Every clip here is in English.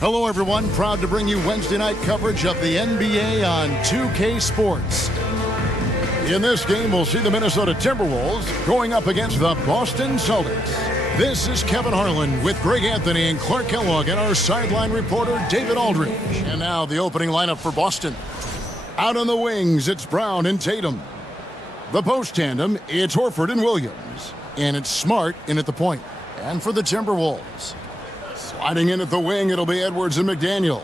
Hello, everyone. Proud to bring you Wednesday night coverage of the NBA on 2K Sports. In this game, we'll see the Minnesota Timberwolves going up against the Boston Celtics. This is Kevin Harlan with Greg Anthony and Clark Kellogg and our sideline reporter, David Aldridge. And now the opening lineup for Boston. Out on the wings, it's Brown and Tatum. The post tandem, it's Horford and Williams. And it's Smart in at the point. And for the Timberwolves, sliding in at the wing, it'll be Edwards and McDaniels.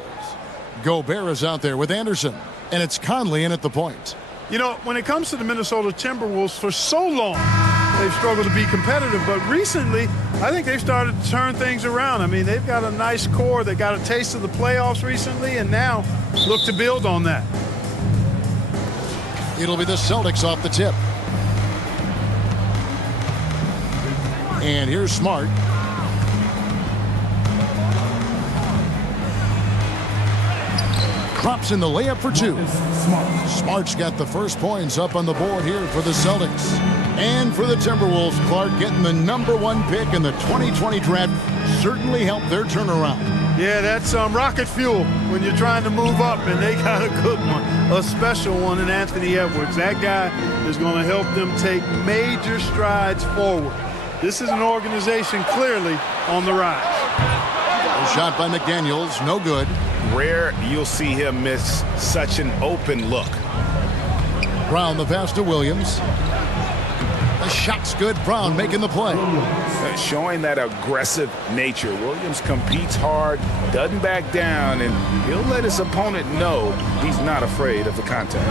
Gobert is out there with Anderson. And it's Conley in at the point. You know, when it comes to the Minnesota Timberwolves, for so long, they've struggled to be competitive. But recently, I think they've started to turn things around. I mean, they've got a nice core. They got a taste of the playoffs recently, and now look to build on that. It'll be the Celtics off the tip. And here's Smart. Drops in the layup for two. Smart's got the first points up on the board here for the Celtics. And for the Timberwolves, Clark getting the #1 pick in the 2020 draft certainly helped their turnaround. Yeah, that's rocket fuel when you're trying to move up, and they got a good one, a special one in Anthony Edwards. That guy is going to help them take major strides forward. This is an organization clearly on the rise. A shot by McDaniels, no good. Rare you'll see him miss such an open look. Brown the pass to Williams. The shot's good. Brown making the play. Showing that aggressive nature. Williams competes hard, doesn't back down, and he'll let his opponent know he's not afraid of the contact.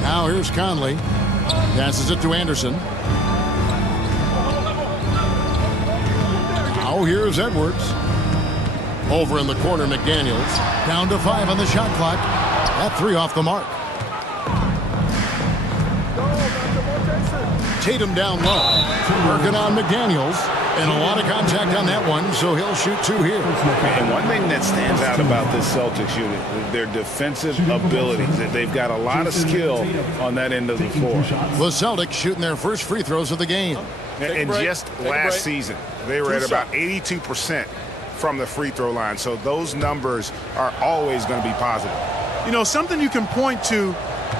Now here's Conley. Passes it to Anderson. Now here's Edwards. Over in the corner, McDaniels. Down to 5 on the shot clock. That 3 off the mark. Tatum down low. Working on McDaniels. And a lot of contact on that one, so he'll shoot 2 here. And one thing that stands out about this Celtics unit, their defensive abilities. They've got a lot of skill on that end of the floor. The Celtics shooting their first free throws of the game. And just last season, they were at about 82% from the free throw line. So those numbers are always going to be positive. You know, something you can point to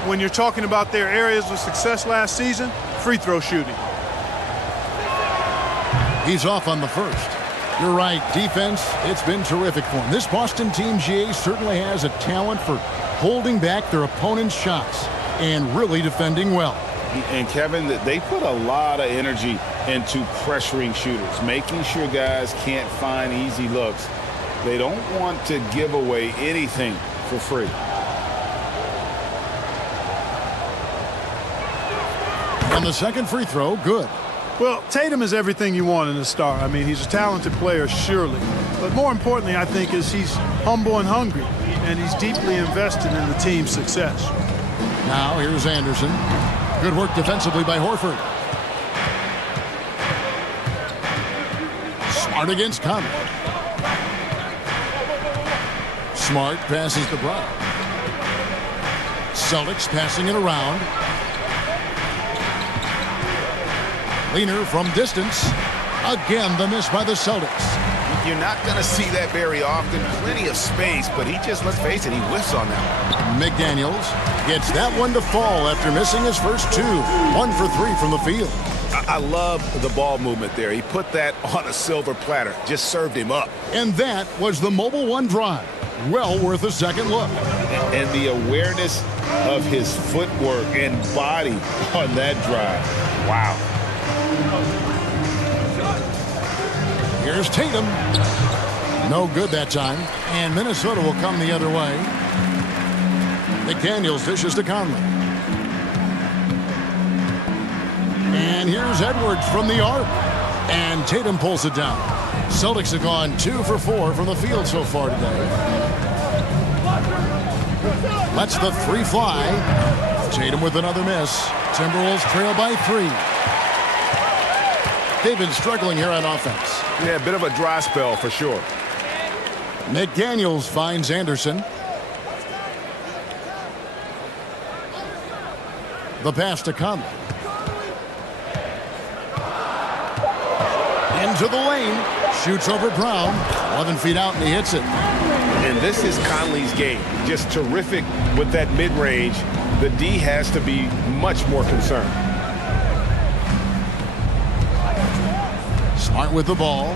when you're talking about their areas of success last season, free throw shooting. He's off on the first. You're right, defense, it's been terrific for him. This Boston team, GA, certainly has a talent for holding back their opponent's shots and really defending well. And Kevin, they put a lot of energy into pressuring shooters, making sure guys can't find easy looks. They don't want to give away anything for free. And the second free throw, good. Well, Tatum is everything you want in a star. I mean, he's a talented player, surely. But more importantly, I think, is he's humble and hungry, and he's deeply invested in the team's success. Now here's Anderson. Good work defensively by Horford. Smart against Conley. Smart passes to Brown. Celtics passing it around. Leaner from distance. Again, the miss by the Celtics. You're not going to see that very often. Plenty of space, but he just, let's face it, he whiffs on that one. McDaniels gets that one to fall after missing his first 2. 1 for 3 from the field. I love the ball movement there. He put that on a silver platter. Just served him up. And that was the Mobile One drive. Well worth a second look. And the awareness of his footwork and body on that drive. Wow. Here's Tatum. No good that time. And Minnesota will come the other way. McDaniels dishes to Conley. And here's Edwards from the arc. And Tatum pulls it down. Celtics have gone 2 for 4 from the field so far today. Lets the 3 fly. Tatum with another miss. Timberwolves trail by 3. They've been struggling here on offense. Yeah, a bit of a dry spell for sure. McDaniels finds Anderson. The pass to Conley. Into the lane. Shoots over Brown. 11 feet out and he hits it. And this is Conley's game. Just terrific with that mid-range. The D has to be much more concerned. Smart with the ball.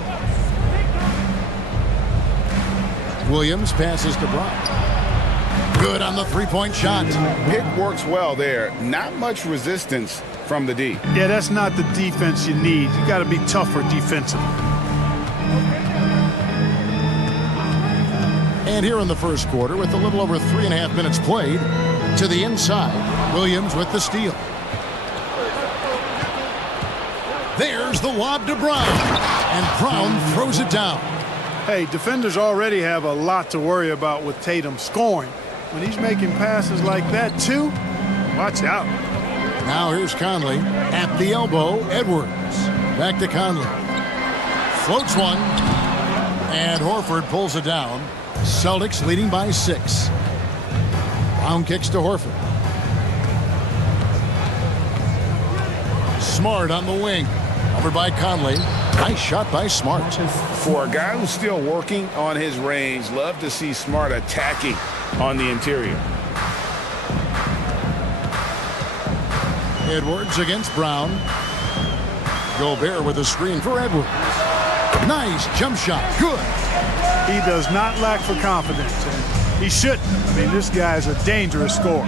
Williams passes to Brown. Good on the three-point shot. Pick works well there. Not much resistance from the D. Yeah, that's not the defense you need. You got to be tougher defensively. And here in the first quarter, with a little over 3.5 minutes played, to the inside, Williams with the steal. There's the lob to Brown, and Brown throws it down. Hey, defenders already have a lot to worry about with Tatum scoring. When he's making passes like that, too, watch out. Now here's Conley at the elbow. Edwards back to Conley. Floats one, and Horford pulls it down. Celtics leading by 6. Brown kicks to Horford. Smart on the wing. Over by Conley. Nice shot by Smart. For a guy who's still working on his range, love to see Smart attacking on the interior. Edwards against Brown. Gobert with a screen for Edwards. Nice jump shot. Good. He does not lack for confidence, and he shouldn't. I mean, this guy's a dangerous scorer.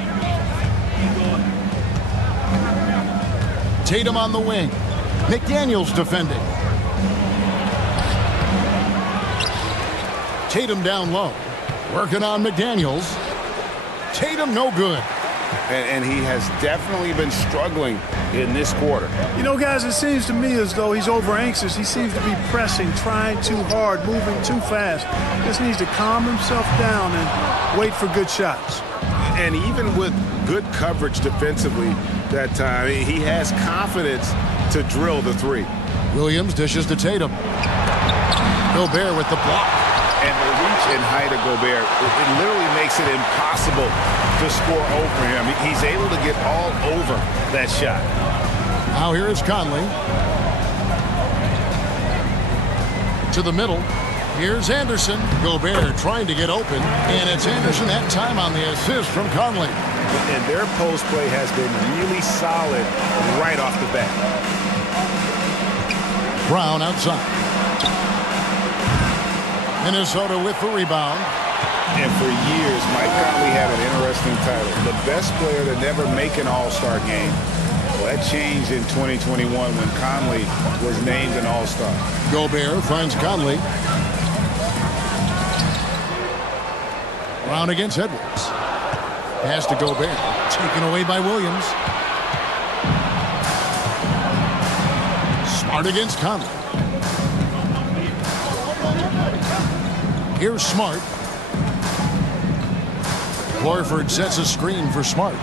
Tatum on the wing. McDaniels defending. Tatum down low. Working on McDaniels. Tatum no good. And he has definitely been struggling in this quarter. You know, guys, it seems to me as though he's over anxious. He seems to be pressing, trying too hard, moving too fast. Just needs to calm himself down and wait for good shots. And even with good coverage defensively that time, he has confidence to drill the three. Williams dishes to Tatum. Gobert with the block. And the reach and height of Gobert, it literally makes it impossible to score over him. He's able to get all over that shot. Now here is Conley. To the middle. Here's Anderson. Gobert trying to get open. And it's Anderson that time on the assist from Conley. And their post play has been really solid right off the bat. Brown outside. Minnesota with the rebound. And for years, Mike Conley had an interesting title. The best player to never make an All-Star game. Well, that changed in 2021 when Conley was named an All-Star. Gobert finds Conley. Brown against Edwards. Pass to Gobert. Taken away by Williams. Smart against Conley. Here's Smart. Horford sets a screen for Smart.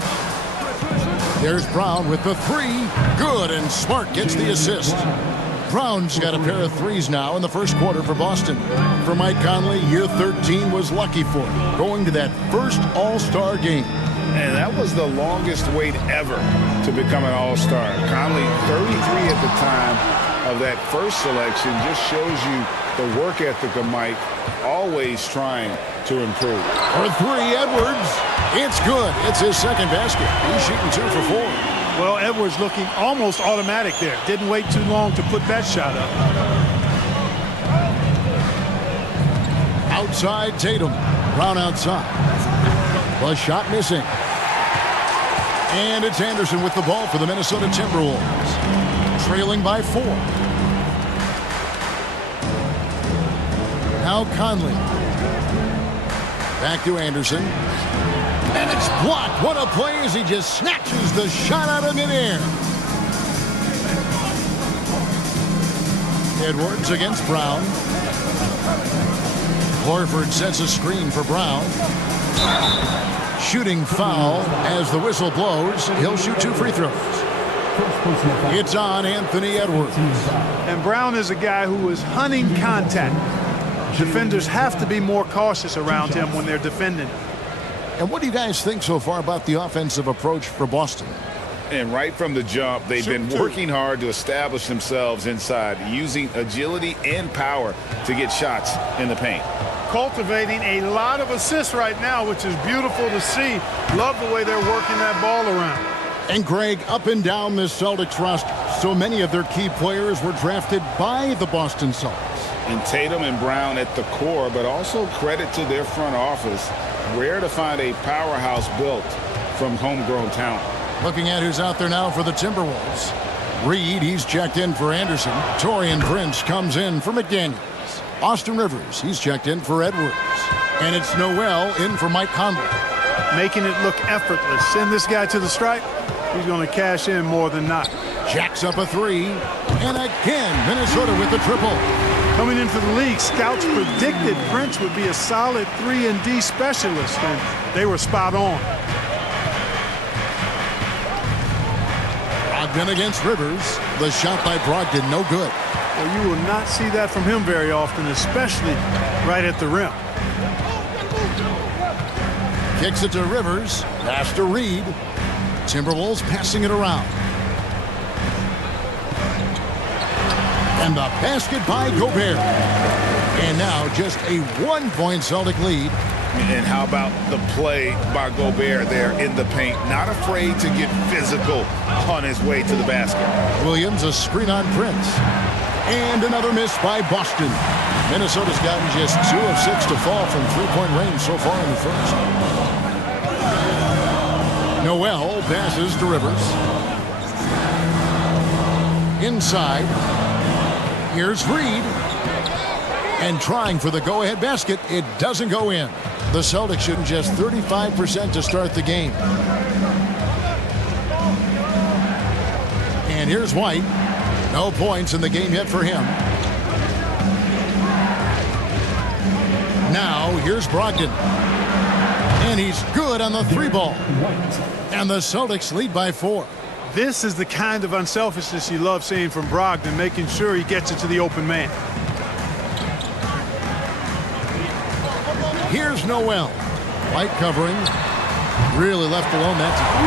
There's Brown with the three. Good, and Smart gets the assist. Brown's got a pair of threes now in the first quarter for Boston. For Mike Conley, year 13 was lucky for him, going to that first All-Star game. And that was the longest wait ever to become an All-Star. Conley, 33 at the time of that first selection, just shows you the work ethic of Mike, always trying to improve. For three, Edwards. It's good. It's his second basket. He's shooting 2 for 4. Well, Edwards looking almost automatic there. Didn't wait too long to put that shot up. Outside Tatum. Brown outside. The shot missing. And it's Anderson with the ball for the Minnesota Timberwolves. Trailing by 4. Now Conley. Back to Anderson. And it's blocked. What a play as he just snatches the shot out of midair. Edwards against Brown. Horford sets a screen for Brown. Shooting foul as the whistle blows. He'll shoot 2 free throws. It's on Anthony Edwards. And Brown is a guy who is hunting contact. Defenders have to be more cautious around him when they're defending. And what do you guys think so far about the offensive approach for Boston? And right from the jump, they've been working hard to establish themselves inside, using agility and power to get shots in the paint. cultivating a lot of assists right now, which is beautiful to see. Love the way they're working that ball around. And Greg, up and down this Celtics roster, so many of their key players were drafted by the Boston Celtics. And Tatum and Brown at the core, but also credit to their front office. Rare to find a powerhouse built from homegrown talent. Looking at who's out there now for the Timberwolves. Reed, he's checked in for Anderson. Taurean Prince comes in for McDaniels. Austin Rivers, he's checked in for Edwards. And it's Noel in for Mike Conley. Making it look effortless. Send this guy to the stripe. He's going to cash in more than not. Jacks up a three. And again, Minnesota with the triple. Coming into the league, scouts predicted Prince would be a solid 3-and-D specialist, and they were spot on. Brogdon against Rivers. The shot by Brogdon, no good. Well, you will not see that from him very often, especially right at the rim. Kicks it to Rivers. Pass to Reed. Timberwolves passing it around. And the basket by Gobert. And now just a 1-point Celtic lead. And how about the play by Gobert there in the paint? Not afraid to get physical on his way to the basket. Williams, a screen on Prince. And another miss by Boston. Minnesota's gotten just 2 of 6 to fall from three-point range so far in the first. Noel passes to Rivers. Inside. Here's Reed. And trying for the go-ahead basket. It doesn't go in. The Celtics shooting just 35% to start the game. And here's White. No points in the game yet for him. Now here's Brogdon. And he's good on the three ball. And the Celtics lead by 4. This is the kind of unselfishness you love seeing from Brogdon, making sure he gets it to the open man. Here's Noel. White covering. Really left alone that time.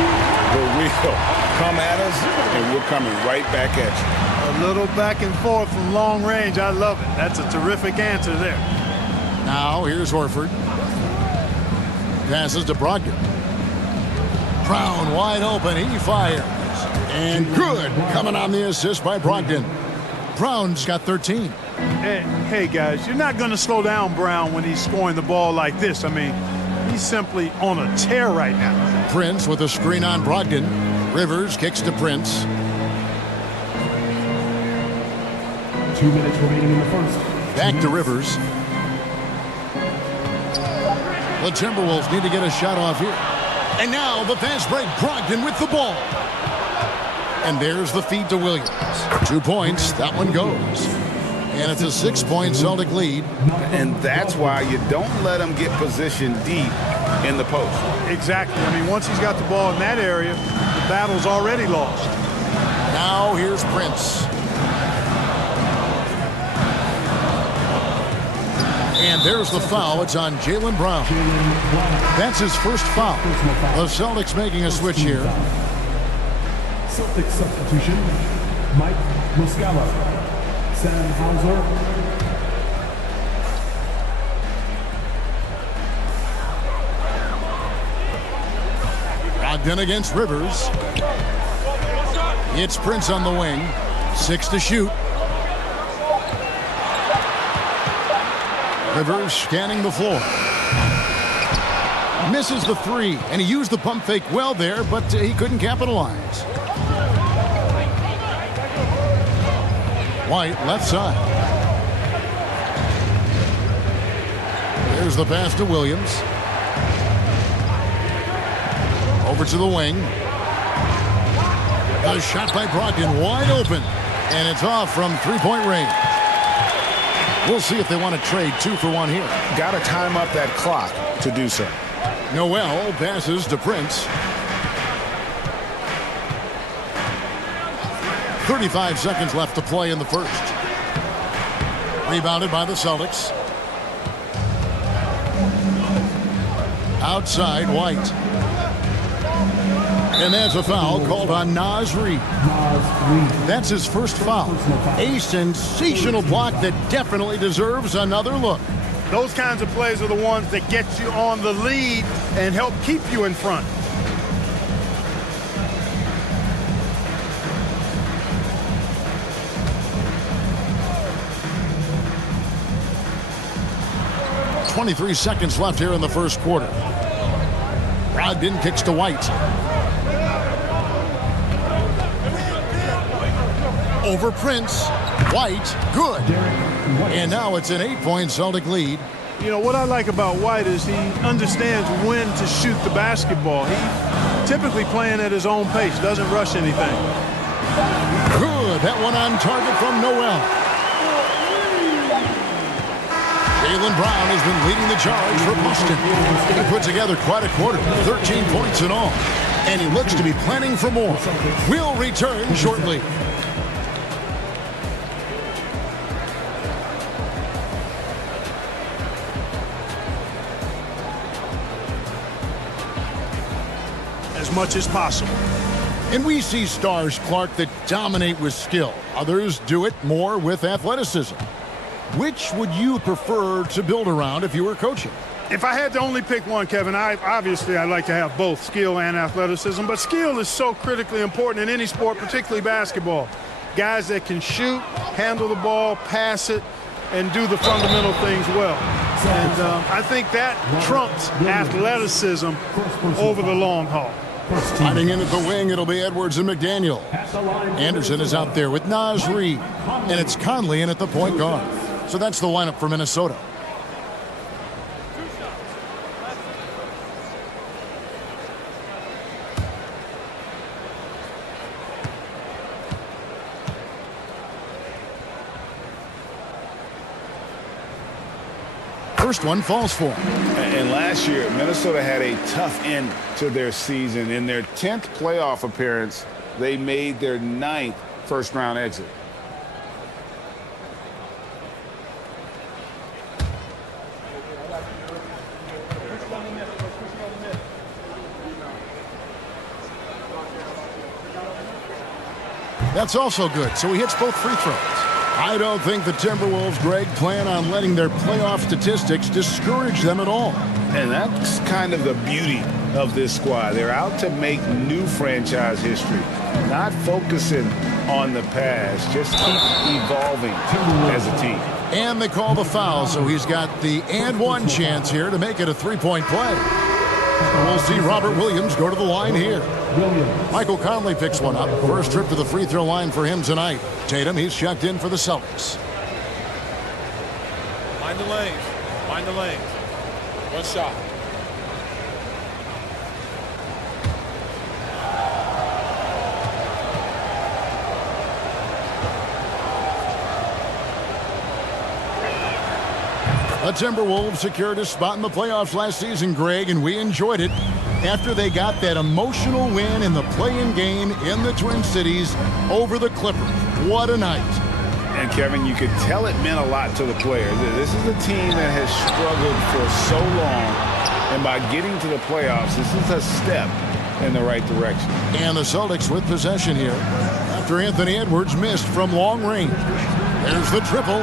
The wheel. Come at us, and we're coming right back at you. A little back and forth from long range. I love it. That's a terrific answer there. Now here's Horford. Passes to Brogdon. Brown wide open. He fires. And good. Coming on the assist by Brogdon. Brown's got 13. Hey, guys, you're not going to slow down Brown when he's scoring the ball like this. I mean, he's simply on a tear right now. Prince with a screen on Brogdon. Rivers kicks to Prince. 2 minutes remaining in the first. Back to Rivers. The Timberwolves need to get a shot off here. And now the fast break. Brogdon with the ball. And there's the feed to Williams. 2 points. That one goes. And it's a 6-point Celtic lead. And that's why you don't let him get positioned deep in the post. Exactly. I mean, once he's got the ball in that area, the battle's already lost. Now here's Prince. And there's the foul. It's on Jaylen Brown. That's his first foul. The Celtics making a switch here. Celtics substitution. Mike Muscala. Sam Hauser. Brogdon against Rivers. It's Prince on the wing. 6 to shoot. Rivers scanning the floor. Misses the 3, and he used the pump fake well there, but he couldn't capitalize. White, left side. There's the pass to Williams. Over to the wing. A shot by Brogdon, wide open. And it's off from three-point range. We'll see if they want to trade 2 for 1 here. Got to time up that clock to do so. Noel passes to Prince. 35 seconds left to play in the first. Rebounded by the Celtics. Outside, White. And there's a foul called on Naz Reid. That's his first foul. A sensational block that definitely deserves another look. Those kinds of plays are the ones that get you on the lead and help keep you in front. .23 seconds left here in the first quarter. Brogdon kicks to White. Over Prince. White, good. And now it's an 8-point Celtic lead. You know, what I like about White is he understands when to shoot the basketball. He's typically playing at his own pace, doesn't rush anything. Good. That one on target from Noel. Jaylen Brown has been leading the charge for Boston. He put together quite a quarter, 13 points in all. And he looks to be planning for more. We'll return shortly. As much as possible. And we see stars, Clark, that dominate with skill. Others do it more with athleticism. Which would you prefer to build around if you were coaching? If I had to only pick one, Kevin, obviously I'd like to have both skill and athleticism, but skill is so critically important in any sport, particularly basketball. Guys that can shoot, handle the ball, pass it, and do the fundamental things well. And I think that trumps athleticism over the long haul. Sliding in at the wing, it'll be Edwards and McDaniel. Anderson is out there with Naz Reid. And it's Conley in at the point guard. So that's the lineup for Minnesota. First one falls for him. And last year, Minnesota had a tough end to their season. In their 10th playoff appearance, they made their 9th first-round exit. That's also good, so he hits both free throws. I don't think the Timberwolves, Greg, plan on letting their playoff statistics discourage them at all. And that's kind of the beauty of this squad. They're out to make new franchise history, not focusing on the past, just keep evolving as a team. And they call the foul, so he's got the and one chance here to make it a three-point play. We'll see Robert Williams go to the line here. Michael Conley picks one up. First trip to the free throw line for him tonight. Tatum, he's checked in for the Celtics. Mind the lanes. Mind the lanes. One shot. The Timberwolves secured a spot in the playoffs last season, Greg, and we enjoyed it after they got that emotional win in the play-in game in the Twin Cities over the Clippers. What a night. And, Kevin, you could tell it meant a lot to the players. This is a team that has struggled for so long, and by getting to the playoffs, this is a step in the right direction. And the Celtics with possession here after Anthony Edwards missed from long range. There's the triple,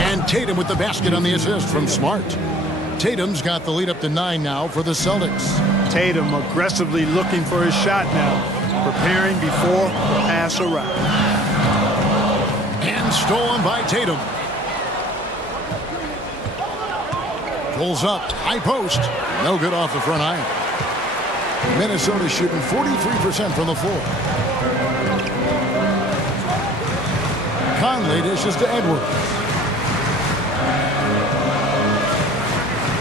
and Tatum with the basket on the assist from Smart. Tatum's got the lead up to 9 now for the Celtics. Tatum aggressively looking for his shot now, preparing before the pass around. And stolen by Tatum. Pulls up, high post. No good off the front iron. Minnesota shooting 43% from the floor. Conley dishes to Edwards.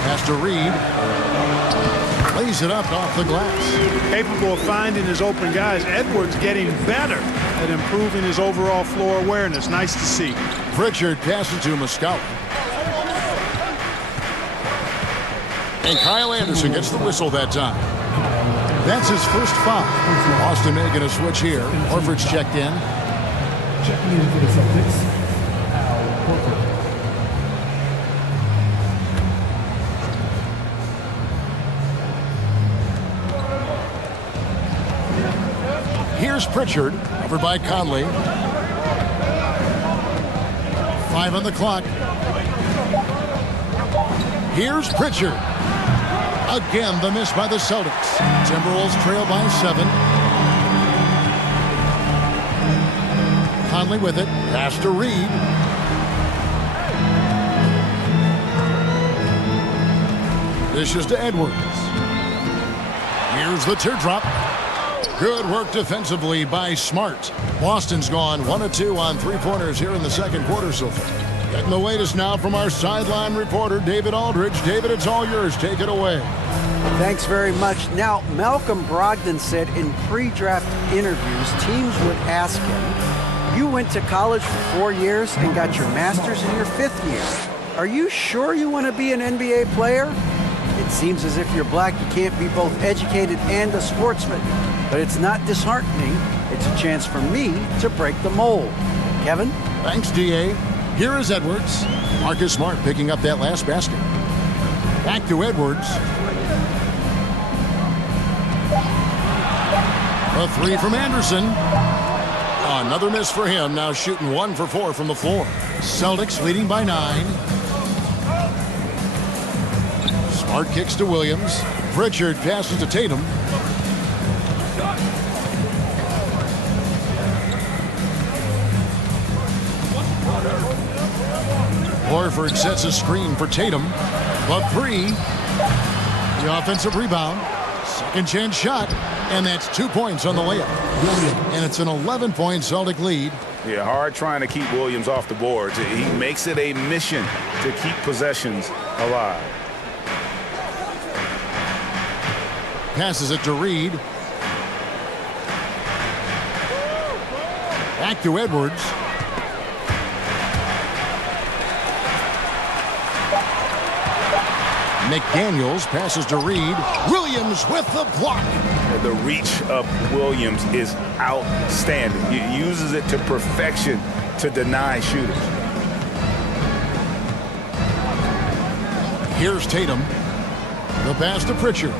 Pass to Reid. Lays it up off the glass. Capable of finding his open guys. Edwards getting better at improving his overall floor awareness. Nice to see. Pritchard passes to Muscala. And Kyle Anderson gets the whistle that time. That's his first foul. Boston making a switch here. Horford's checked in. Checking in for the Celtics, Al Horford. Here's Pritchard, over by Conley. 5 on the clock. Here's Pritchard. Again, the miss by the Celtics. Timberwolves trail by 7. Conley with it. Pass to Reed. Dishes to Edwards. Here's the teardrop. Good work defensively by Smart. Boston's gone 1 of 2 on 3-pointers here in the second quarter so far. Getting the latest now from our sideline reporter, David Aldridge. David, it's all yours. Take it away. Thanks very much. Now, Malcolm Brogdon said in pre-draft interviews, teams would ask him, you went to college for 4 years and got your master's in your 5th year. Are you sure you want to be an NBA player? It seems as if you're black, you can't be both educated and a sportsman. But it's not disheartening. It's a chance for me to break the mold. Kevin? Thanks, D.A. Here is Edwards. Marcus Smart picking up that last basket. Back to Edwards. A 3 from Anderson. Another miss for him. Now shooting 1 for 4 from the floor. Celtics leading by 9. Smart kicks to Williams. Pritchard passes to Tatum. Horford sets a screen for Tatum. The 3. The offensive rebound. Second chance shot. And that's 2 points on the layup. And it's an 11-point Celtic lead. Yeah, hard trying to keep Williams off the boards. He makes it a mission to keep possessions alive. Passes it to Reed. Back to Edwards. McDaniels passes to Reed. Williams with the block. The reach of Williams is outstanding. He uses it to perfection to deny shooters. Here's Tatum. The pass to Pritchard.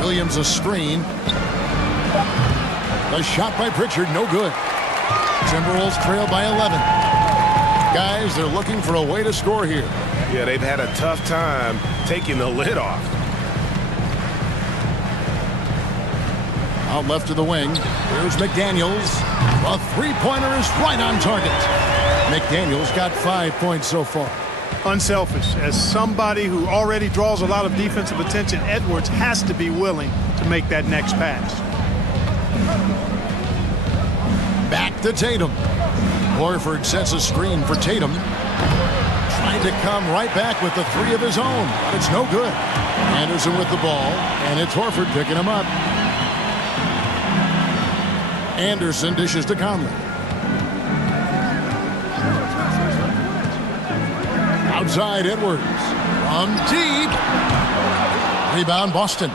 Williams a screen. The shot by Pritchard, no good. Timberwolves trail by 11. Guys, they're looking for a way to score here. Yeah, they've had a tough time taking the lid off. Out left to the wing. Here's McDaniels. A three-pointer is right on target. McDaniels got 5 points so far. Unselfish. As somebody who already draws a lot of defensive attention, Edwards has to be willing to make that next pass. Back to Tatum. Horford sets a screen for Tatum. Trying to come right back with the 3 of his own, but it's no good. Anderson with the ball, and it's Horford picking him up. Anderson dishes to Conley. Outside Edwards. From deep. Rebound Boston.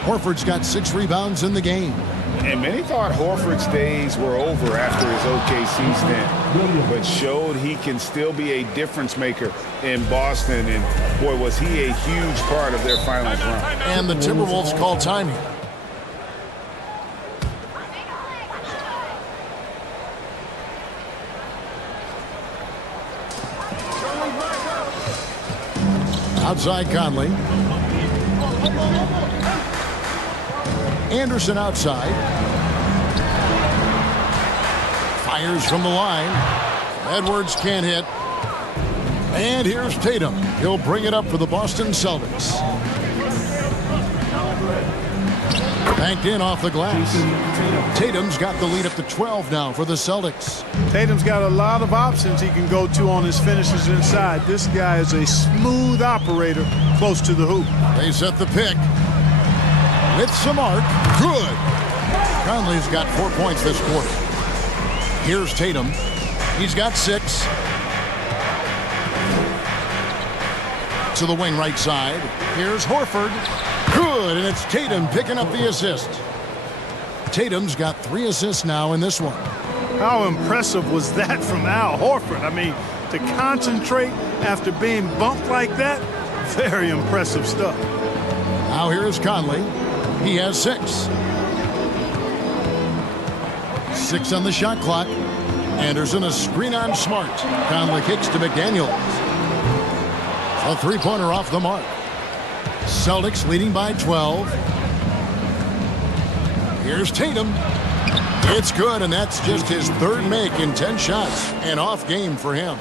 Horford's got 6 rebounds in the game. And many thought Horford's days were over after his OKC stint, but showed he can still be a difference maker in Boston. And boy, was he a huge part of their finals run. And the Timberwolves call time here. Outside Conley. Anderson outside. Fires from the line. Edwards can't hit. And here's Tatum. He'll bring it up for the Boston Celtics. Banked in off the glass. Tatum's got the lead up to 12 now for the Celtics. Tatum's got a lot of options he can go to on his finishes inside. This guy is a smooth operator close to the hoop. They set the pick. With some arc. Good. Conley's got 4 points this quarter. Here's Tatum. He's got 6. To the wing right side. Here's Horford. Good, and it's Tatum picking up the assist. Tatum's got 3 assists now in this one. How impressive was that from Al Horford? I mean, to concentrate after being bumped like that, very impressive stuff. Now here is Conley. He has 6. 6 on the shot clock. Anderson a screen on Smart. Conley kicks to McDaniels. A three-pointer off the mark. Celtics leading by 12. Here's Tatum. It's good, and that's just his third make in 10 shots. An off game for him.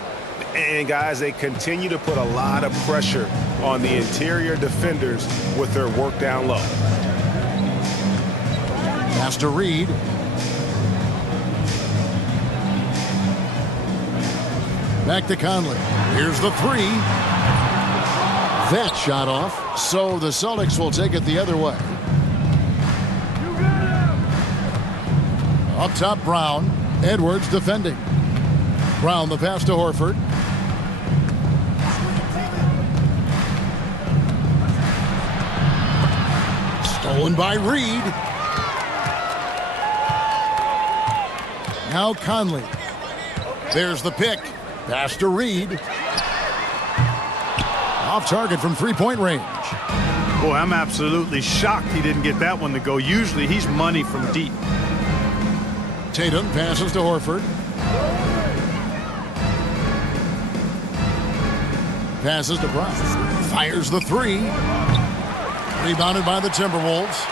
And, guys, they continue to put a lot of pressure on the interior defenders with their work down low. Pass to Reed. Back to Conley. Here's the three. That shot off. So the Celtics will take it the other way. Up top, Brown. Edwards defending. Brown the pass to Horford. Stolen by Reed. Now Conley. There's the pick. Pass to Reed. Off target from three-point range. Boy, I'm absolutely shocked he didn't get that one to go. Usually he's money from deep. Tatum passes to Horford. Passes to Brown. Fires the three. Rebounded by the Timberwolves.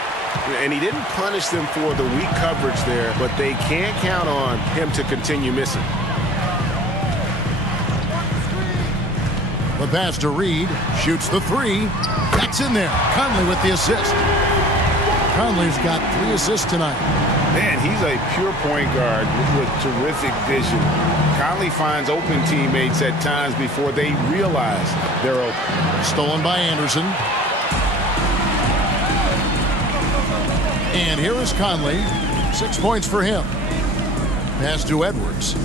And he didn't punish them for the weak coverage there, but they can't count on him to continue missing. The pass to Reed. Shoots the three. That's in there. Conley with the assist. Conley's got 3 assists tonight. Man, he's a pure point guard with terrific vision. Conley finds open teammates at times before they realize they're open. Stolen by Anderson. And here is Conley. 6 points for him. Pass to Edwards.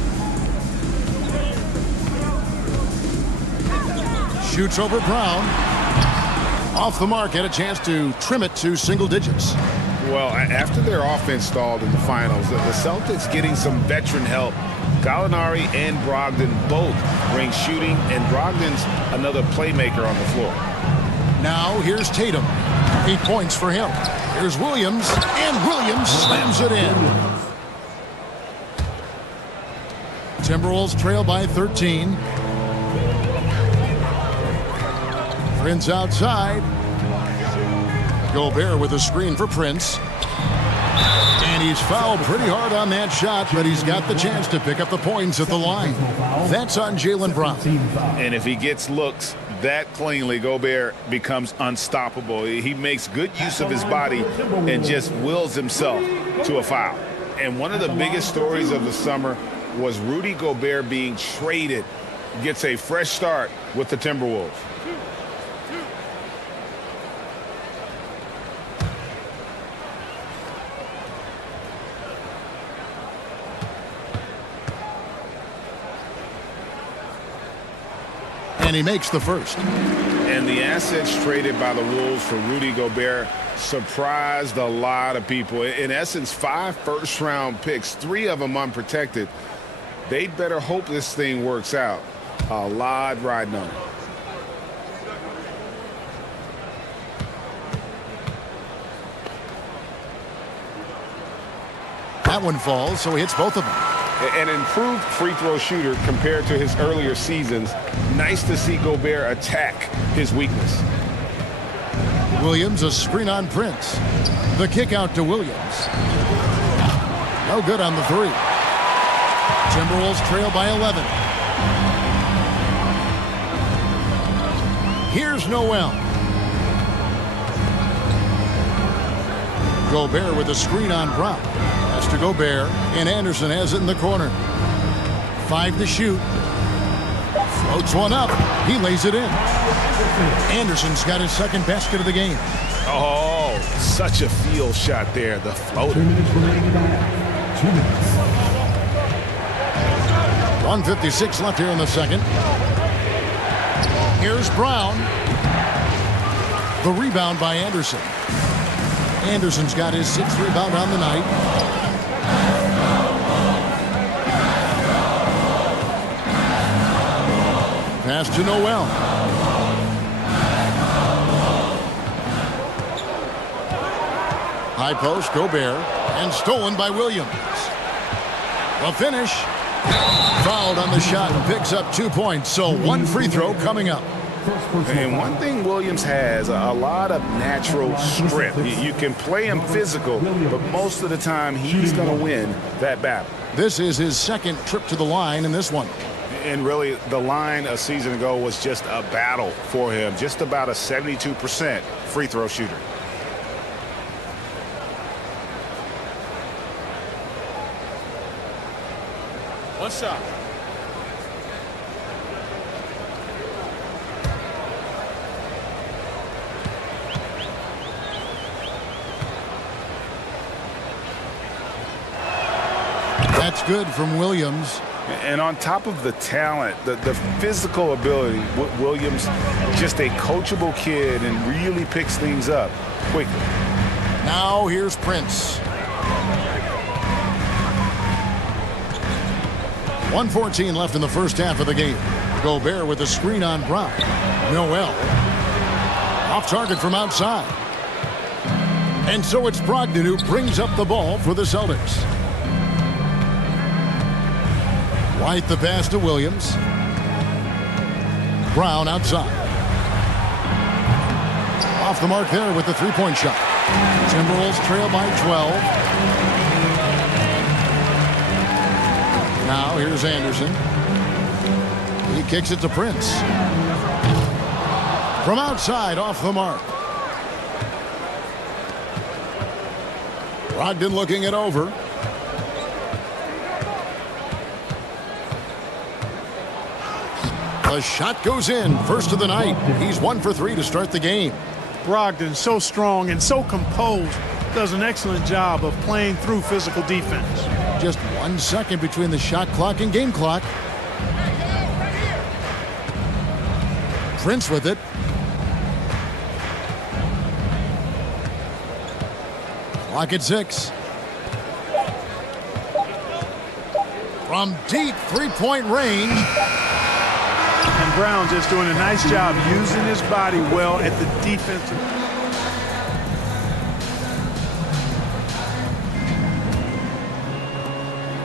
Shoots over Brown. Off the mark, had a chance to trim it to single digits. Well, after their offense stalled in the finals, the Celtics getting some veteran help. Gallinari and Brogdon both bring shooting, and Brogdon's another playmaker on the floor. Now here's Tatum. 8 points for him. Here's Williams, and Williams slams it in. Timberwolves trail by 13. Prince outside. Gobert with a screen for Prince. And he's fouled pretty hard on that shot, but he's got the chance to pick up the points at the line. That's on Jaylen Brown. And if he gets looks that cleanly, Gobert becomes unstoppable. He makes good use of his body and just wills himself to a foul. And one of the biggest stories of the summer was Rudy Gobert being traded. Gets a fresh start with the Timberwolves. And he makes the first. And the assets traded by the Wolves for Rudy Gobert surprised a lot of people. In essence, 5 first-round picks, 3 of them unprotected. They'd better hope this thing works out. A lot riding on it. That one falls, so he hits both of them. An improved free throw shooter compared to his earlier seasons. Nice to see Gobert attack his weakness. Williams, a screen on Prince. The kick out to Williams. No good on the three. Timberwolves trail by 11. Here's Noel. Gobert with a screen on Brown. Pass to Gobert, and Anderson has it in the corner. 5 to shoot. Floats one up. He lays it in. Anderson's got his second basket of the game. Oh, such a field shot there. The floater. 2 minutes remaining in the half. 2 minutes. 1:56 left here in the second. Here's Brown. The rebound by Anderson. Anderson's got his 6th rebound on the night. Pass to Noel. High post, Gobert, and stolen by Williams. The finish. Fouled on the shot and picks up 2 points, so 1 free throw coming up. first personal And one thing Williams has, a lot of natural strength. You can play him physical, but most of the time he's going to win that battle. This is his second trip to the line in this one. And really, the line a season ago was just a battle for him, just about a 72% free throw shooter. One shot. That's good from Williams. And on top of the talent, the physical ability, Williams, just a coachable kid and really picks things up quickly. Now here's Prince. 1:14 left in the first half of the game. Gobert with a screen on Brown. Noel. Off target from outside. And so it's Brogdon who brings up the ball for the Celtics. White the pass to Williams. Brown outside. Off the mark there with the three-point shot. Timberwolves trail by 12. Now here's Anderson. He kicks it to Prince. From outside, off the mark. Brogdon looking it over. The shot goes in. First of the night. He's 1 for 3 to start the game. Brogdon, so strong and so composed, does an excellent job of playing through physical defense. Just 1 second between the shot clock and game clock. Prince with it. Clock at 6. From deep three-point range. And Brown just doing a nice job using his body well at the defensive.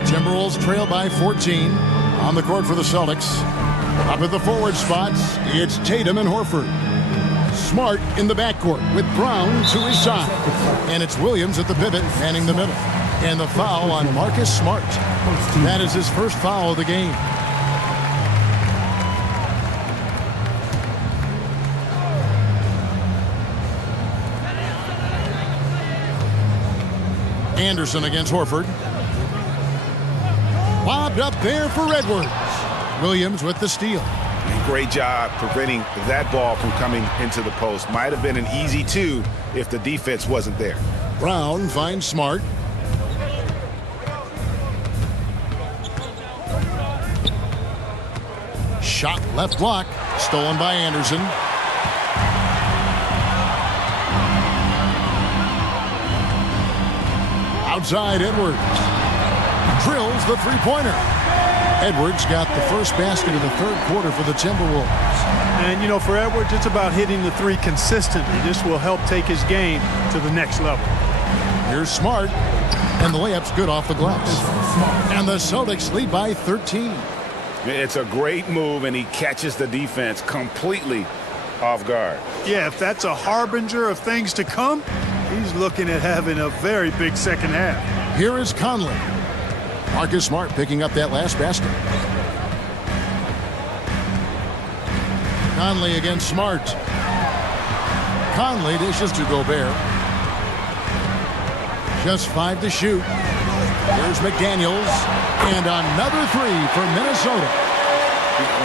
Timberwolves trail by 14. On the court for the Celtics. Up at the forward spots, it's Tatum and Horford. Smart in the backcourt with Brown to his side. And it's Williams at the pivot, manning the middle. And the foul on Marcus Smart. That is his first foul of the game. Anderson against Horford. Lobbed up there for Edwards. Williams with the steal. Great job preventing that ball from coming into the post. Might have been an easy 2 if the defense wasn't there. Brown finds Smart. Shot left block. Stolen by Anderson. Outside Edwards. Drills the three-pointer. Edwards got the first basket of the third quarter for the Timberwolves. And, you know, for Edwards, it's about hitting the three consistently. This will help take his game to the next level. Here's Smart. And the layup's good off the glass. And the Celtics lead by 13. It's a great move, and he catches the defense completely off guard. Yeah, if that's a harbinger of things to come, he's looking at having a very big second half. Here is Conley. Marcus Smart picking up that last basket. Conley against Smart. Conley dishes to Gobert. Just 5 to shoot. Here's McDaniels. And another 3 for Minnesota.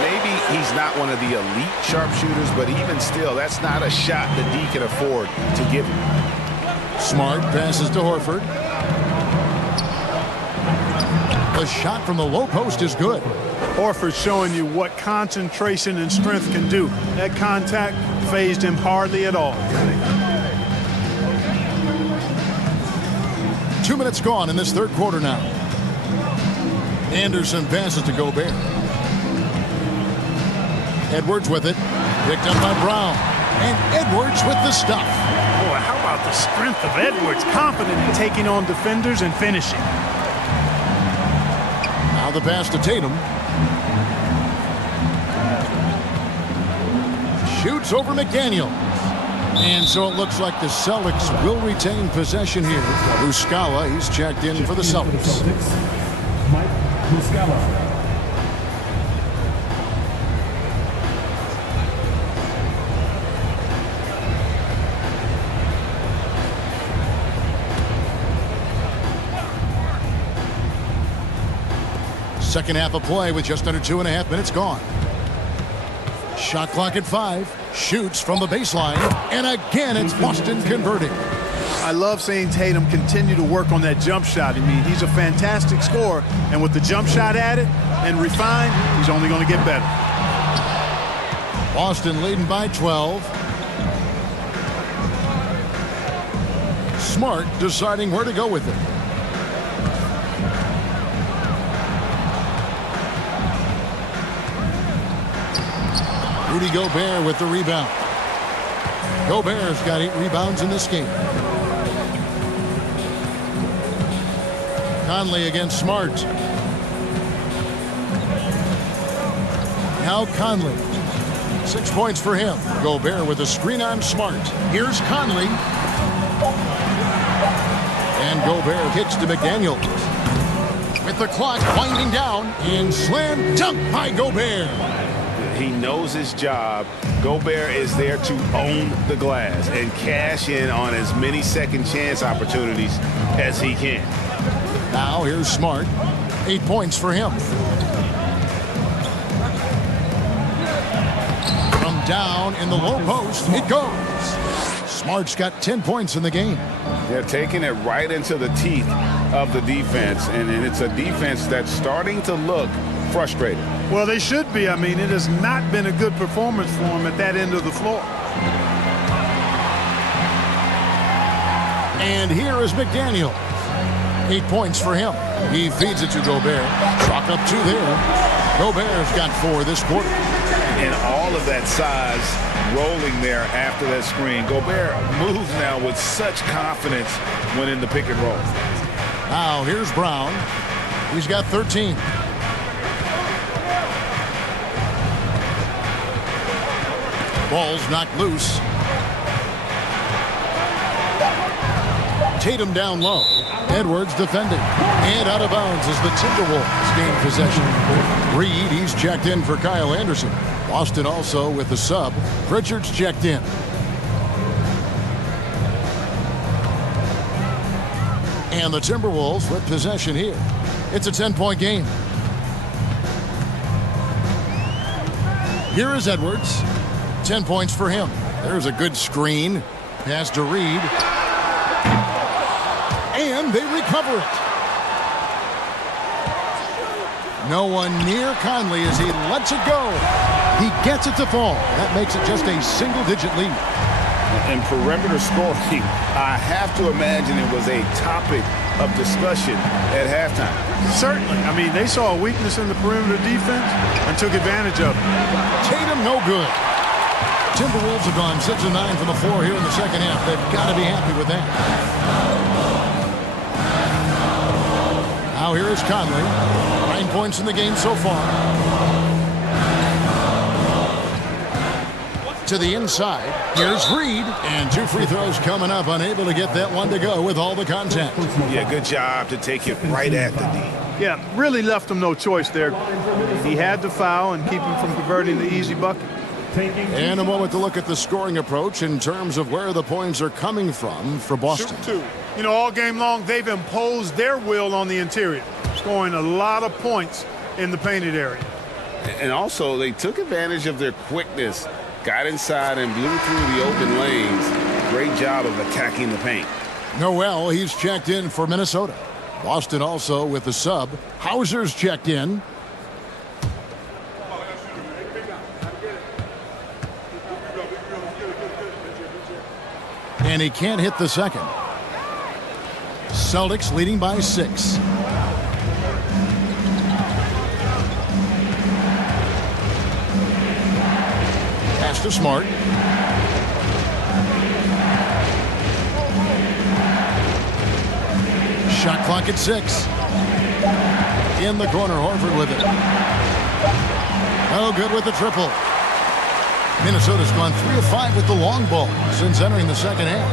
Maybe he's not one of the elite sharpshooters, but even still, that's not a shot that D can afford to give him. Smart passes to Horford. The shot from the low post is good. Horford showing you what concentration and strength can do. That contact phased him hardly at all. 2 minutes gone in this third quarter now. Anderson passes to Gobert. Edwards with it. Picked up by Brown. And Edwards with the stuff. Boy, how about the strength of Edwards? Confident in taking on defenders and finishing. Now the pass to Tatum. shoots over McDaniel. And so it looks like the Celtics will retain possession here. Muscala, he's checked in for the Celtics. Mike Muscala. Second half of play with just under 2.5 minutes gone. Shot clock at 5. Shoots from the baseline. And again, it's Boston converting. I love seeing Tatum continue to work on that jump shot. I mean, he's a fantastic scorer. And with the jump shot added and refined, he's only going to get better. Boston leading by 12. Smart deciding where to go with it. Rudy Gobert with the rebound. Gobert's got 8 rebounds in this game. Conley against Smart. Now Conley. 6 points for him. Gobert with a screen on Smart. Here's Conley. And Gobert kicks to McDaniel. With the clock winding down. And slam dunk by Gobert. He knows his job. Gobert is there to own the glass and cash in on as many second chance opportunities as he can. Now here's Smart. 8 points for him. From down in the low post, it goes. Smart's got 10 points in the game. They're taking it right into the teeth of the defense, and it's a defense that's starting to look frustrated. Well, they should be. I mean, it has not been a good performance for him at that end of the floor. And here is McDaniel. 8 points for him. He feeds it to Gobert. Chalk up 2 there. Gobert's got 4 this quarter. And all of that size rolling there after that screen. Gobert moves now with such confidence when in the pick and roll. Now here's Brown. He's got 13. Ball's knocked loose. Tatum down low. Edwards defending. And out of bounds as the Timberwolves gain possession. Reed, he's checked in for Kyle Anderson. Boston also with the sub. Pritchard's checked in. And the Timberwolves with possession here. It's a 10-point game. Here is Edwards. 10 points for him. There's a good screen. Pass to Reed. And they recover it. No one near Conley as he lets it go. He gets it to fall. That makes it just a single-digit lead. In perimeter scoring, I have to imagine it was a topic of discussion at halftime. Certainly. I mean, they saw a weakness in the perimeter defense and took advantage of it. Tatum, no good. Timberwolves have gone 6 of 9 from the floor here in the second half. They've got to be happy with that. Now here is Conley. 9 points in the game so far. To the inside. Here's Reed. And 2 free throws coming up. Unable to get that one to go with all the contact. Yeah, good job to take it right at the D. Yeah, really left him no choice there. He had to foul and keep him from converting the easy bucket. And a moment to look at the scoring approach in terms of where the points are coming from for Boston. Shoot 2. You know, all game long, they've imposed their will on the interior, scoring a lot of points in the painted area. And also, they took advantage of their quickness, got inside and blew through the open lanes. Great job of attacking the paint. Noel, he's checked in for Minnesota. Boston also with the sub. Hauser's checked in. And he can't hit the second. Celtics leading by 6. Pass to Smart. Shot clock at 6. In the corner, Horford with it. Oh, good with the triple. Minnesota's gone 3 of 5 with the long ball since entering the second half.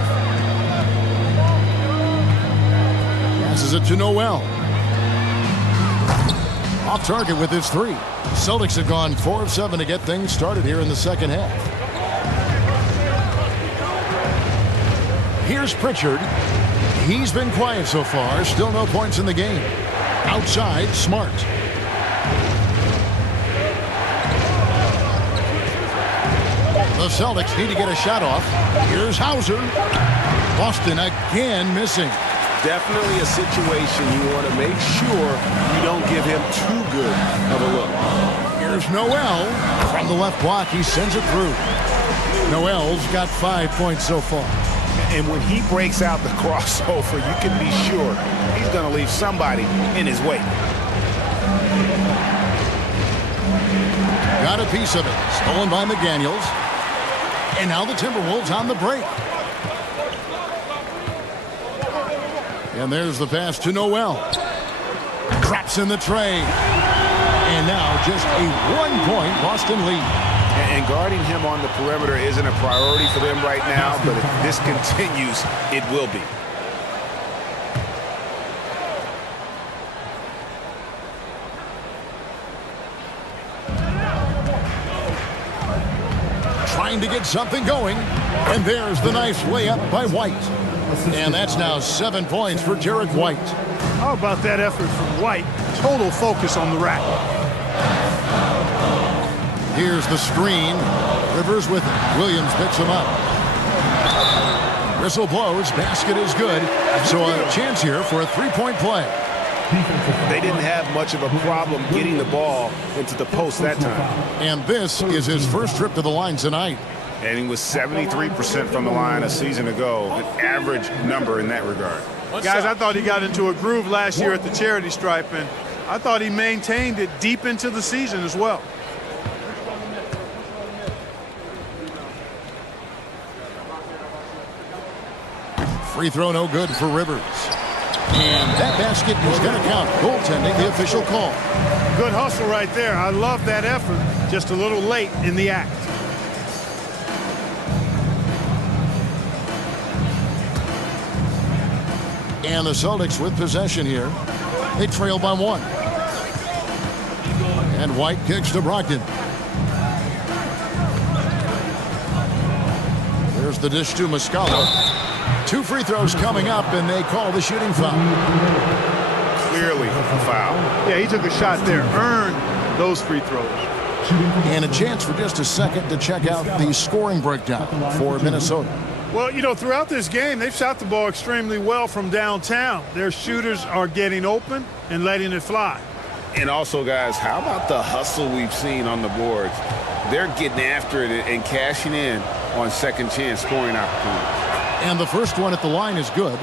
Passes it to Noel. Off target with his 3. Celtics have gone 4 of 7 to get things started here in the second half. Here's Pritchard. He's been quiet so far. Still no points in the game. Outside, Smart. The Celtics need to get a shot off. Here's Hauser. Boston again missing. Definitely a situation you want to make sure you don't give him too good of a look. Here's Noel. From the left block, he sends it through. Noel's got 5 points so far. And when he breaks out the crossover, you can be sure he's going to leave somebody in his way. Got a piece of it. Stolen by McDaniels. And now the Timberwolves on the break. And there's the pass to Noel. Drops in the tray. And now just a 1-point Boston lead. And guarding him on the perimeter isn't a priority for them right now, but if this continues, it will be. Trying to get something going. And there's the nice layup by White. And that's now 7 points for Jared White. How about that effort from White? Total focus on the rack. Here's the screen. Rivers with it. Williams picks him up. Whistle blows. Basket is good. So a chance here for a 3-point play. They didn't have much of a problem getting the ball into the post that time. And this is his first trip to the line tonight. And he was 73% from the line a season ago, an average number in that regard. Guys, I thought he got into a groove last year at the charity stripe, and I thought he maintained it deep into the season as well. Free throw no good for Rivers. And that basket is going to count. Goaltending, the official call. Good hustle right there. I love that effort. Just a little late in the act. And the Celtics with possession here. They trail by 1. And White kicks to Brogdon. There's the dish to Muscala. 2 free throws coming up, and they call the shooting foul. Clearly a foul. Yeah, he took a shot there. Earned those free throws. And a chance for just a second to check out the scoring breakdown for Minnesota. Well, you know, throughout this game, they've shot the ball extremely well from downtown. Their shooters are getting open and letting it fly. And also, guys, how about the hustle we've seen on the boards? They're getting after it and cashing in on second chance scoring opportunities. And the first one at the line is good.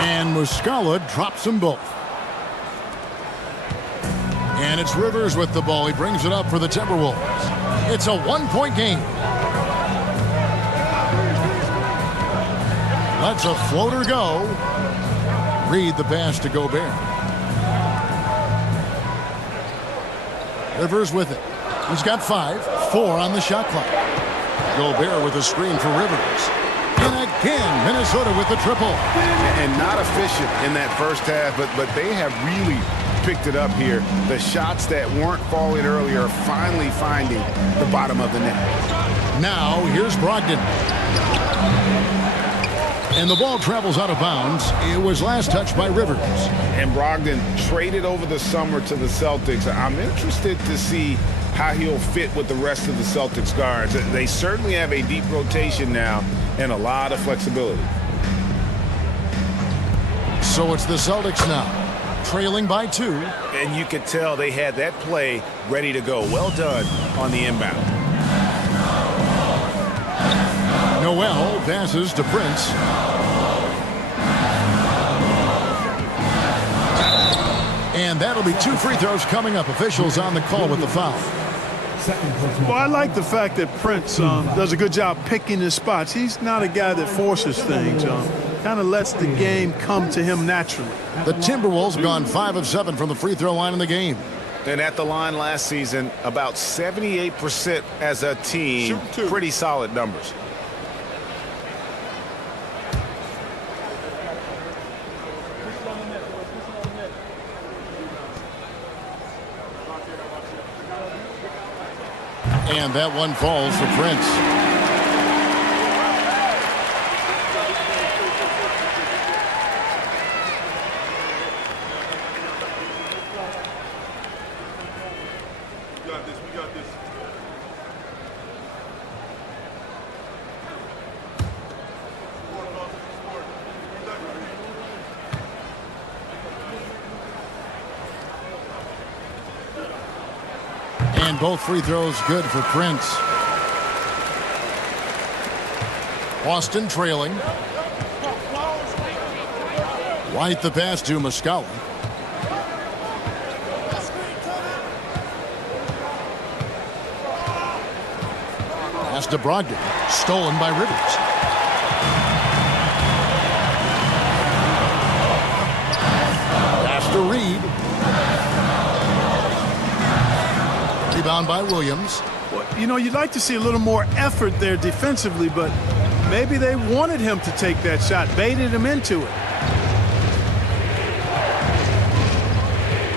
And Muscala drops them both. And it's Rivers with the ball. He brings it up for the Timberwolves. It's a 1-point game. Lets a floater go. Reed the pass to Gobert. Rivers with it. He's got 5. 4 on the shot clock. Gobert with a screen for Rivers. And again, Minnesota with the triple. And not efficient in that first half, but they have really picked it up here. The shots that weren't falling earlier are finally finding the bottom of the net. Now, here's Brogdon. And the ball travels out of bounds. It was last touched by Rivers. And Brogdon traded over the summer to the Celtics. I'm interested to see how he'll fit with the rest of the Celtics guards. They certainly have a deep rotation now and a lot of flexibility. So it's the Celtics now, trailing by 2. And you could tell they had that play ready to go. Well done on the inbound. Noel passes to Prince. And And that'll be 2 free throws coming up. Officials on the call with the foul. Well, I like the fact that Prince does a good job picking his spots. He's not a guy that forces things. Kind of lets the game come to him naturally. The Timberwolves have gone 5 of 7 from the free throw line in the game. And at the line last season, about 78% as a team. Pretty solid numbers. And that one falls for Prince. We got this. And both free throws good for Prince. Boston trailing. White the pass to Muscala. Pass to Brogdon. Stolen by Rivers. Pass to Reed. Rebound by Williams. Well, you know, you'd like to see a little more effort there defensively, but maybe they wanted him to take that shot, baited him into it.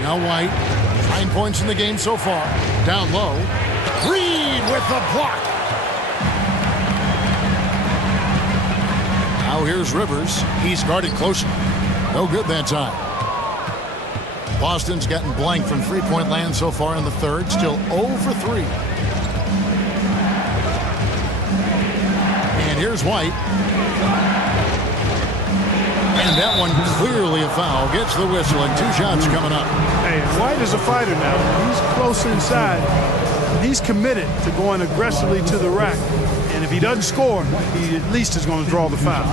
Now White, 9 points in the game so far. Down low. Reed with the block. Now here's Rivers. He's guarded closely. No good that time. Boston's gotten blank from three-point land so far in the third. Still 0 for 3. And here's White. And that one clearly a foul. Gets the whistle and 2 shots coming up. Hey, White is a fighter now. He's close inside. He's committed to going aggressively to the rack. And if he doesn't score, he at least is going to draw the foul.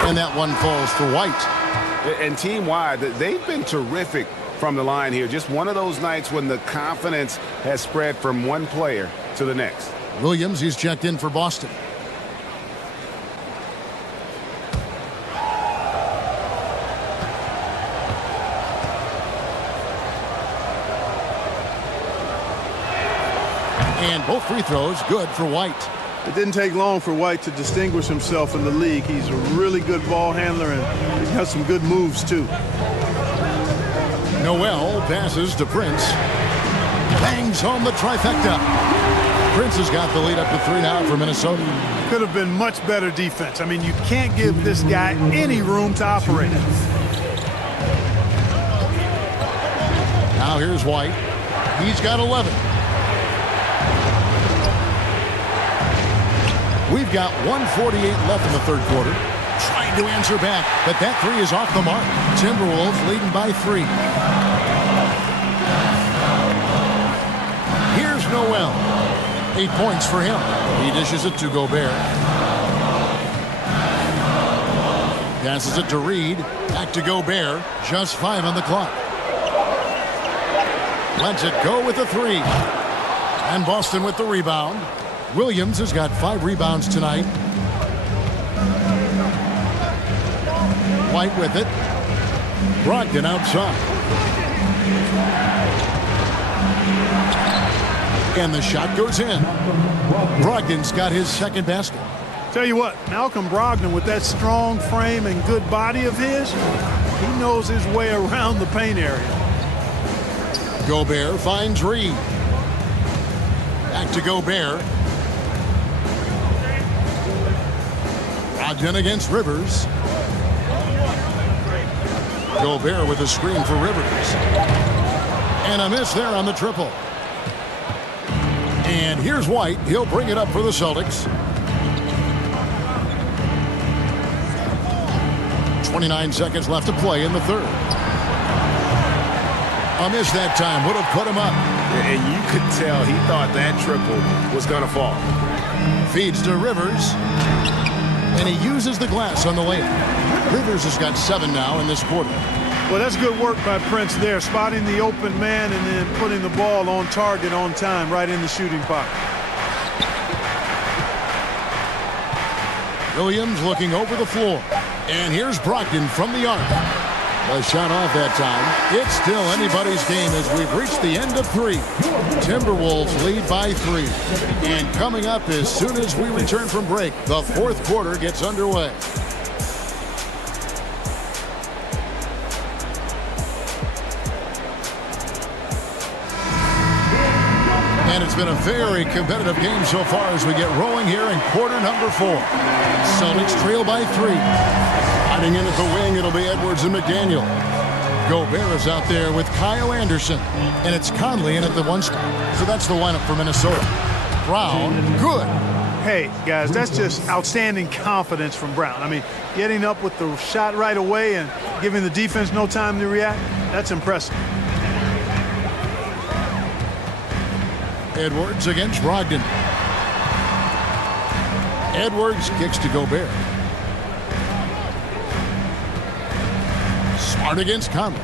And that one falls for White. And team-wide, they've been terrific from the line here. Just one of those nights when the confidence has spread from one player to the next. Williams, he's checked in for Boston. And both free throws good for White. It didn't take long for White to distinguish himself in the league. He's a really good ball handler, and he's got some good moves, too. Noel passes to Prince. Bangs home the trifecta. Prince has got the lead up to 3 now for Minnesota. Could have been much better defense. I mean, you can't give this guy any room to operate. Now here's White. He's got 11. We've got 1:48 left in the third quarter. Trying to answer back, but that 3 is off the mark. Timberwolves leading by 3. Here's Noel. 8 points for him. He dishes it to Gobert. Passes it to Reed. Back to Gobert. Just 5 on the clock. Lets it go with the 3. And Boston with the rebound. Williams has got 5 rebounds tonight. White with it. Brogdon outside. And the shot goes in. Brogdon's got his second basket. Tell you what, Malcolm Brogdon, with that strong frame and good body of his, he knows his way around the paint area. Gobert finds Reed. Back to Gobert. Brogdon against Rivers. Gobert with a screen for Rivers. And a miss there on the triple. And here's White. He'll bring it up for the Celtics. 29 seconds left to play in the third. A miss that time would have put him up. And you could tell he thought that triple was going to fall. Feeds to Rivers. And he uses the glass on the layup. Rivers has got 7 now in this quarter. Well, that's good work by Prince there, spotting the open man and then putting the ball on target on time right in the shooting pocket. Williams looking over the floor. And here's Brogdon from the arc. A shot off that time. It's still anybody's game as we've reached the end of 3. Timberwolves lead by 3. And coming up as soon as we return from break, the 4th quarter gets underway. And it's been a very competitive game so far as we get rolling here in quarter number 4. Celtics trail by 3. Hiding in at the wing, it'll be Edwards and McDaniel. Gobert is out there with Kyle Anderson. And it's Conley in at the 1 spot. So that's the lineup for Minnesota. Brown, good. Hey, guys, that's just outstanding confidence from Brown. I mean, getting up with the shot right away and giving the defense no time to react, that's impressive. Edwards against Brogdon. Edwards kicks to Gobert. Smart against Conley.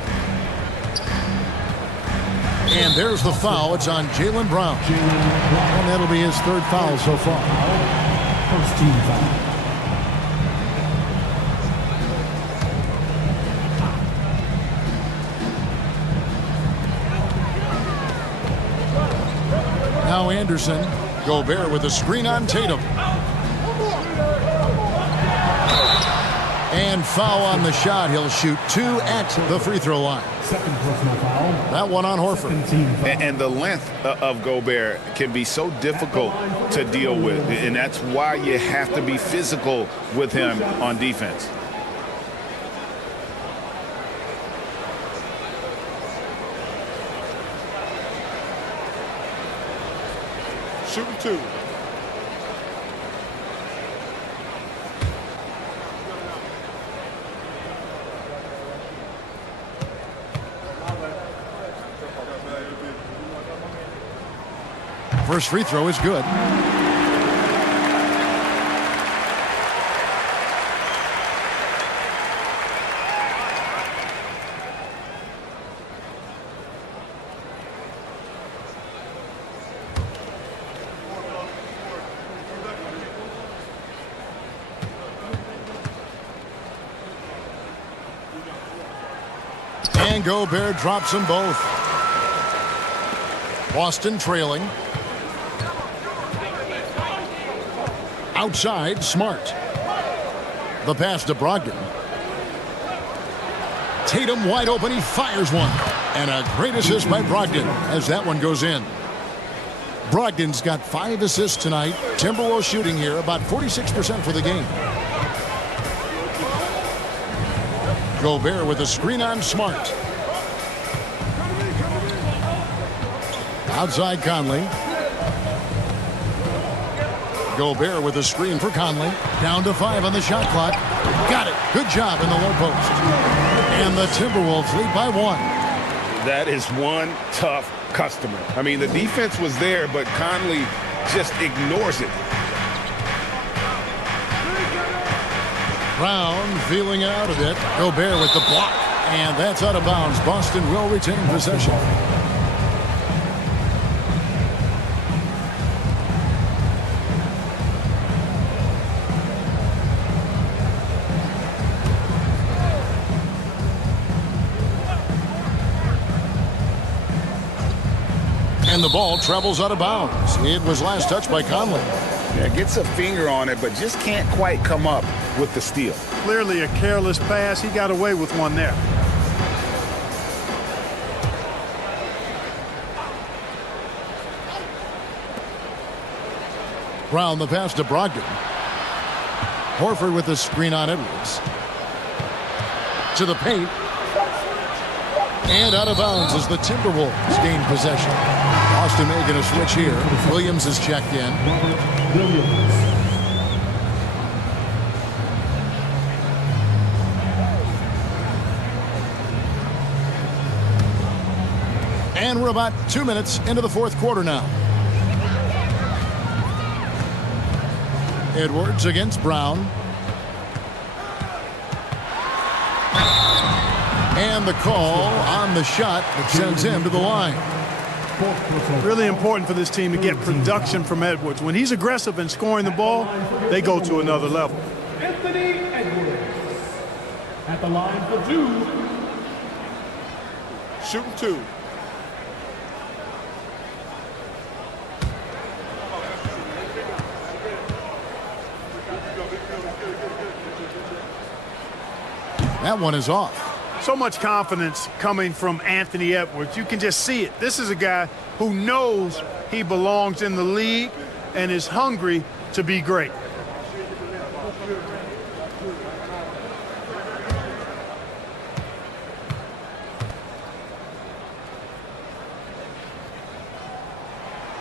And there's the foul. It's on Jaylen Brown. And that'll be his 3rd foul so far. First team foul. Now Anderson. Gobert with a screen on Tatum. And foul on the shot. He'll shoot 2 at the free throw line. Second personal foul. That one on Horford. And the length of Gobert can be so difficult to deal with. And that's why you have to be physical with him on defense. Shooting 2. First free throw is good. And Gobert drops them both. Boston trailing. Outside, Smart. The pass to Brogdon. Tatum wide open, he fires one. And a great assist by Brogdon as that one goes in. Brogdon's got 5 assists tonight. Timberwolves shooting here about 46% for the game. Gobert with a screen on Smart. Outside Conley. Gobert with a screen for Conley. Down to 5 on the shot clock. Got it. Good job in the low post. And the Timberwolves lead by 1. That is one tough customer. I mean, the defense was there, but Conley just ignores it. Brown feeling out of it. Gobert with the block. And that's out of bounds. Boston will retain possession. And the ball travels out of bounds. It was last touched by Conley. Yeah, gets a finger on it, but just can't quite come up with the steal. Clearly a careless pass. He got away with one there. Brown the pass to Brogdon. Horford with the screen on Edwards. To the paint. And out of bounds as the Timberwolves gain possession. Boston making a switch here. Williams is checked in. about 2 minutes into the fourth quarter now. Edwards against Brown. And the call on the shot that sends him to the line. Really important for this team to get production from Edwards. When he's aggressive and scoring the ball, they go to another level. Anthony Edwards at the line for 2. Shooting 2. That one is off. So much confidence coming from Anthony Edwards. You can just see it. This is a guy who knows he belongs in the league and is hungry to be great.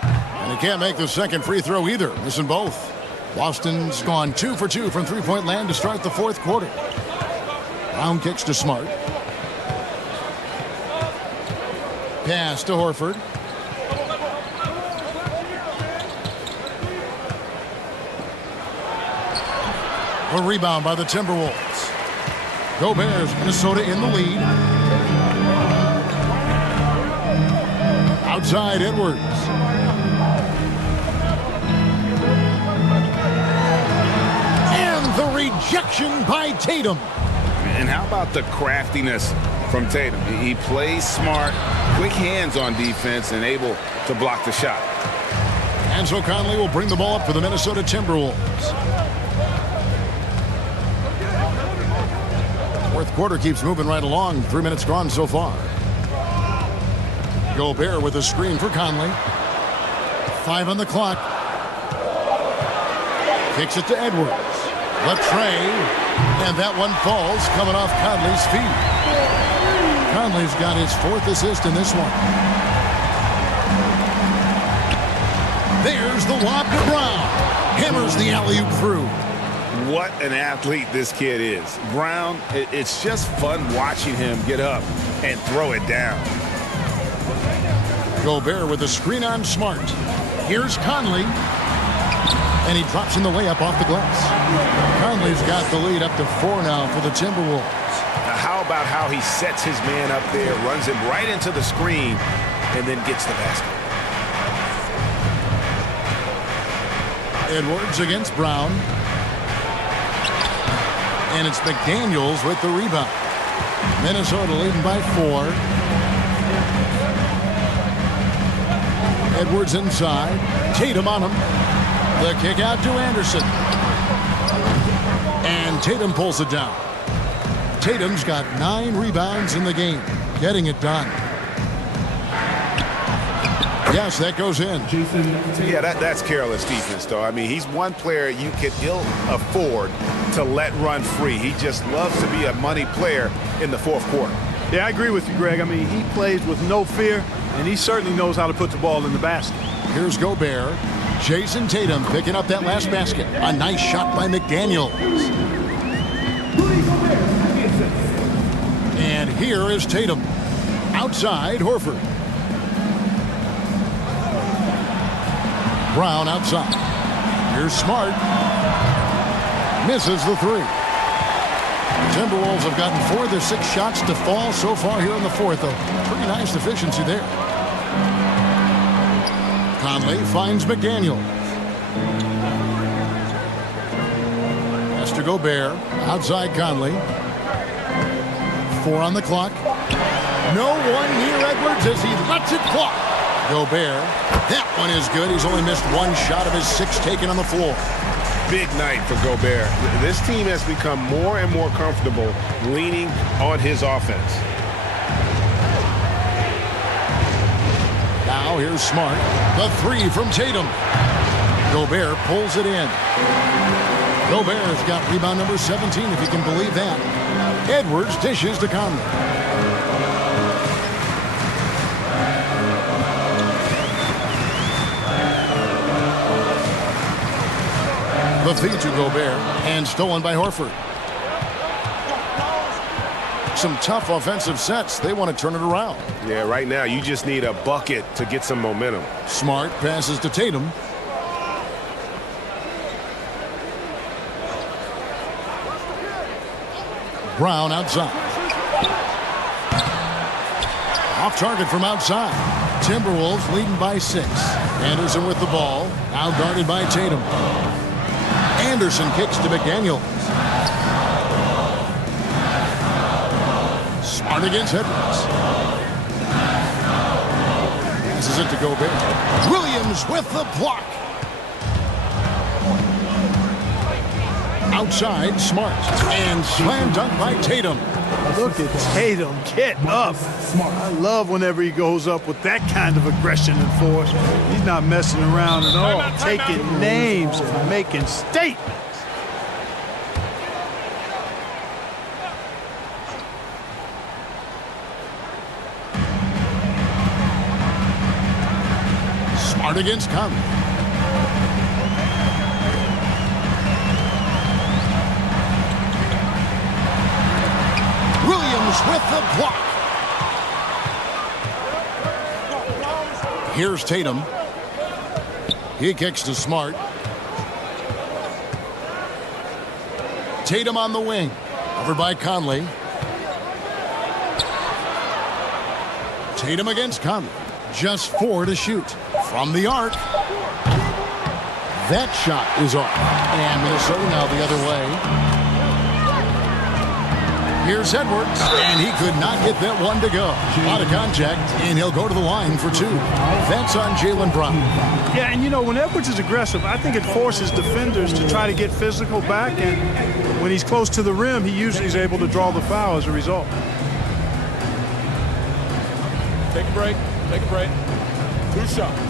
And he can't make the second free throw either, missing both. Boston's gone 2 for 2 from three-point land to start the fourth quarter. Brown kicks to Smart. Pass to Horford. A rebound by the Timberwolves. Gobert's Minnesota in the lead. Outside Edwards. And the rejection by Tatum. And how about the craftiness from Tatum? He plays smart, quick hands on defense, and able to block the shot. And so Conley will bring the ball up for the Minnesota Timberwolves. Fourth quarter keeps moving right along. 3 minutes gone so far. Gobert with a screen for Conley. 5 on the clock. Kicks it to Edwards. Latrey. And that one falls coming off Conley's feet. Conley's got his 4th assist in this one. There's the lob to Brown. Hammers the alley-oop through. What an athlete this kid is. Brown, it's just fun watching him get up and throw it down. Gobert with a screen on Smart. Here's Conley. And he drops in the layup off the glass. Conley's got the lead up to 4 now for the Timberwolves. Now how about how he sets his man up there, runs him right into the screen, and then gets the basket. Edwards against Brown. And it's McDaniels with the rebound. Minnesota leading by 4. Edwards inside. Tatum on him. The kick out to Anderson. And Tatum pulls it down. Tatum's got 9 rebounds in the game. Getting it done. Yes, that goes in. Yeah, that's careless defense, though. I mean, he's one player you can ill afford to let run free. He just loves to be a money player in the fourth quarter. Yeah, I agree with you, Greg. I mean, he plays with no fear, and he certainly knows how to put the ball in the basket. Here's Gobert. Jason Tatum picking up that last basket. A nice shot by McDaniels. And here is Tatum. Outside, Horford. Brown outside. Here's Smart. Misses the 3. Timberwolves have gotten 4 of their 6 shots to fall so far here in the fourth. A pretty nice efficiency there. Conley finds McDaniels. Has to Gobert. Outside Conley. 4 on the clock. No one near Edwards as he lets it fly. Gobert. That one is good. He's only missed 1 shot of his 6 taken on the floor. Big night for Gobert. This team has become more and more comfortable leaning on his offense. Now here's Smart. The 3 from Tatum. Gobert pulls it in. Gobert's got rebound number 17, if you can believe that. Edwards dishes to Conley. The feed to Gobert and stolen by Horford. some tough offensive sets. They want to turn it around. Yeah, right now you just need a bucket to get some momentum. Smart passes to Tatum. Brown outside. Off target from outside. Timberwolves leading by 6. Anderson with the ball. Now guarded by Tatum. Anderson kicks to McDaniels. Smart against Edwards. Passes it to Gobert. Williams with the block. Outside, Smart. And slam dunk by Tatum. Look at Tatum get up. I love whenever he goes up with that kind of aggression and force. He's not messing around at all. Taking names and making statements. Smart against Conley. Williams with the block. Here's Tatum. He kicks to Smart. Tatum on the wing. Covered by Conley. Tatum against Conley. Just 4 to shoot. From the arc. That shot is off. And Minnesota now the other way. Here's Edwards, and he could not get that one to go. Out of contact, and he'll go to the line for 2. That's on Jaylen Brown. Yeah, and you know, when Edwards is aggressive, I think it forces defenders to try to get physical back, and when he's close to the rim, he usually is able to draw the foul as a result. Take a break. Take a break. 2 shots.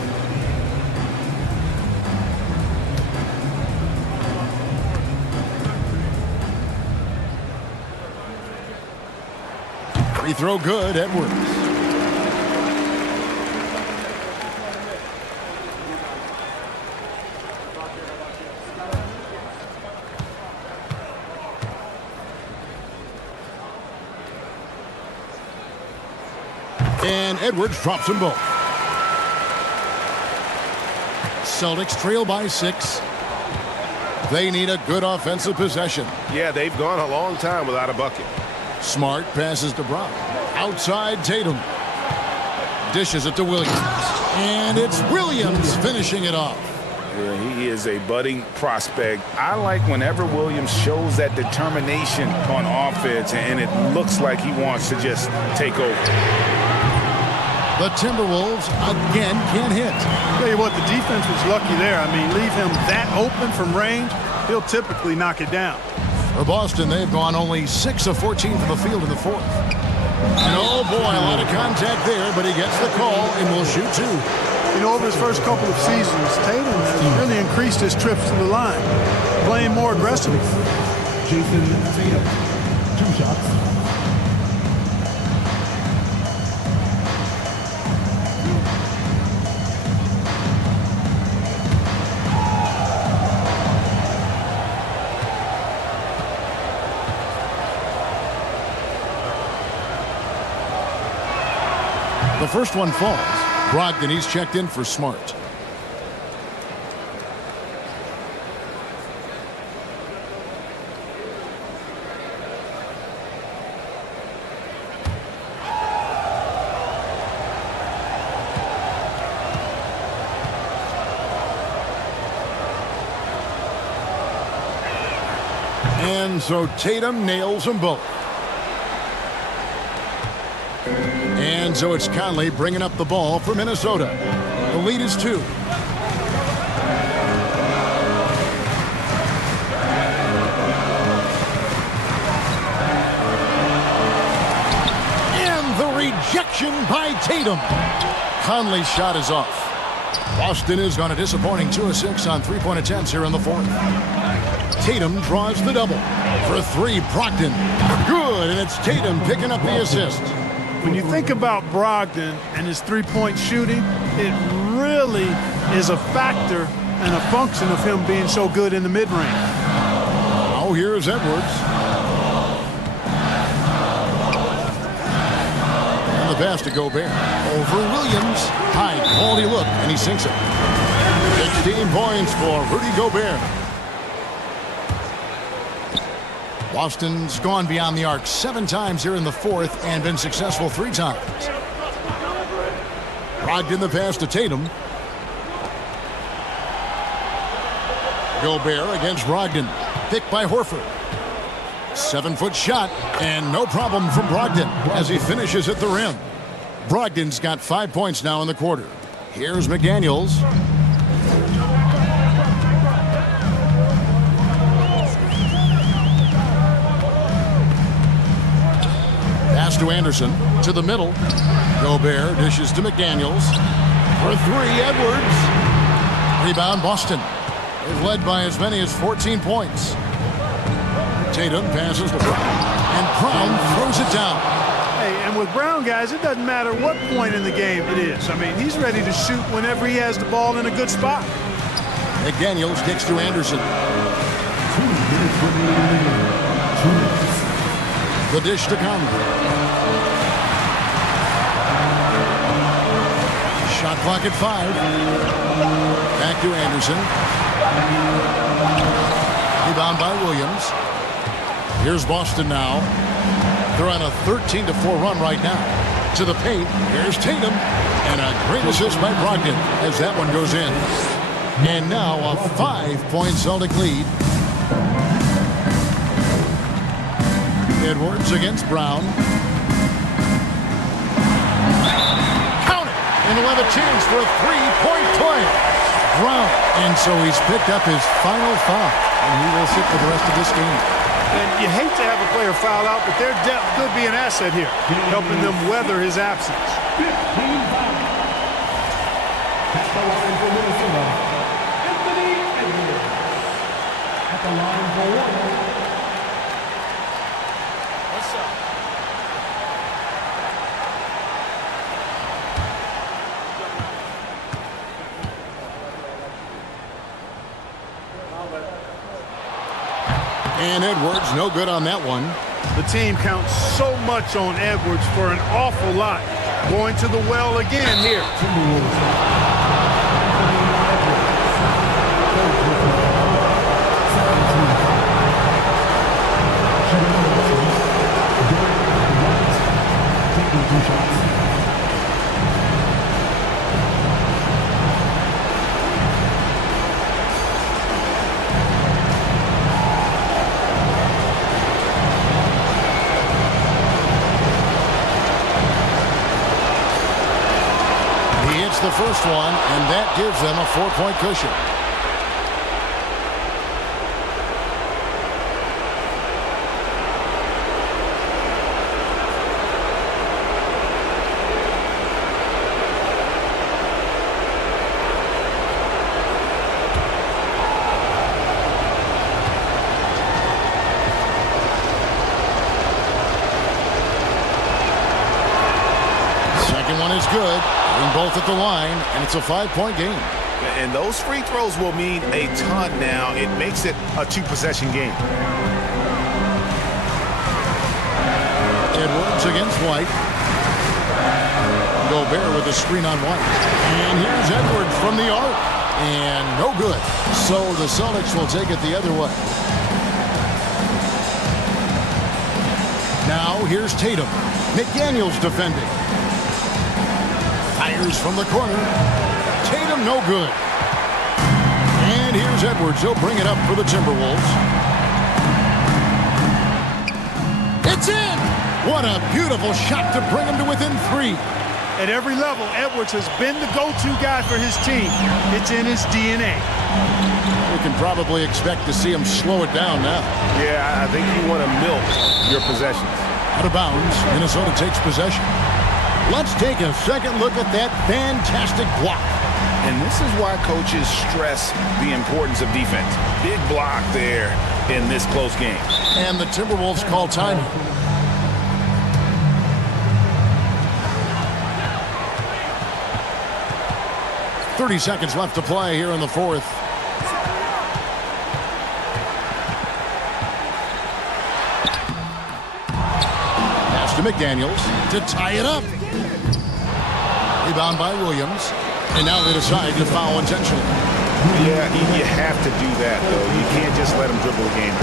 Free throw good, Edwards. And Edwards drops them both. Celtics trail by 6. They need a good offensive possession. Yeah, they've gone a long time without a bucket. Smart passes to Brown. Outside Tatum. Dishes it to Williams. And it's Williams finishing it off. Yeah, he is a budding prospect. I like whenever Williams shows that determination on offense and it looks like he wants to just take over. The Timberwolves again can't hit. Tell you what, the defense was lucky there. I mean, leave him that open from range, he'll typically knock it down. For Boston, they've gone only 6 of 14 from the field in the 4th. And oh boy, a lot of contact there, but he gets the call and will shoot 2. You know, over his first couple of seasons, Tatum has really increased his trips to the line, playing more aggressively. Jason Tatum, 2 shots. The first one falls. Brogdon, he's checked in for Smart. And so Tatum nails them both. And so it's Conley bringing up the ball for Minnesota. The lead is 2. And the rejection by Tatum. Conley's shot is off. Boston is on a disappointing 2 of 6 on 3-point attempts here in the 4th. Tatum draws the double. For 3, Brogdon. Good, and it's Tatum picking up the assist. When you think about Brogdon and his three-point shooting, it really is a factor and a function of him being so good in the mid-range. Oh, here's Edwards. the pass to Gobert. Over Williams. High quality look, and he sinks it. 16 points for Rudy Gobert. Boston's gone beyond the arc 7 times here in the fourth and been successful 3 times. Brogdon the pass to Tatum. Gobert against Brogdon. Picked by Horford. 7-foot shot, and no problem from Brogdon as he finishes at the rim. Brogdon's got 5 points now in the quarter. Here's McDaniels. Pass to Anderson, to the middle. Gobert dishes to McDaniels. For 3, Edwards. Rebound, Boston. They've led by as many as 14 points. Tatum passes to Brown, and Brown throws it down. Hey, and with Brown, guys, it doesn't matter what point in the game it is. I mean, he's ready to shoot whenever he has the ball in a good spot. McDaniels kicks to Anderson. The dish to Conley. Shot clock at 5. Back to Anderson. Rebound by Williams. Here's Boston now. They're on a 13-4 run right now. To the paint. Here's Tatum. And a great assist by Brogdon as that one goes in. And now a 5-point Celtic lead. Edwards against Brown. Count it! And he'll have a chance for a 3-point play. Brown. And so he's picked up his final foul. And he will sit for the rest of this game. And you hate to have a player foul out, but their depth could be an asset here, helping them weather his absence. 15 fouls. At the line for Minnesota, Anthony Edwards. At the line for Warriors. What's up? And Edwards, no good on that one. The team counts so much on Edwards for an awful lot. Going to the well again here. The first one, and that gives them a 4-point cushion. Second one is good. Both at the line, and it's a 5-point game. And those free throws will mean a ton now. It makes it a 2-possession game. Edwards against White. Gobert with a screen on White. And here's Edwards from the arc. And no good. So the Celtics will take it the other way. Now here's Tatum. McDaniels defending. Fires from the corner. Tatum no good. And here's Edwards. He'll bring it up for the Timberwolves. It's in! What a beautiful shot to bring him to within 3. At every level, Edwards has been the go-to guy for his team. It's in his DNA. We can probably expect to see him slow it down now. Yeah, I think you want to milk your possessions. Out of bounds, Minnesota takes possession. Let's take a second look at that fantastic block. And this is why coaches stress the importance of defense. Big block there in this close game. And the Timberwolves call time. .30 seconds left to play here in the fourth. Pass to McDaniels to tie it up. rebound by Williams. And now they decide to foul intentionally. Yeah, you have to do that, though. You can't just let them dribble the game.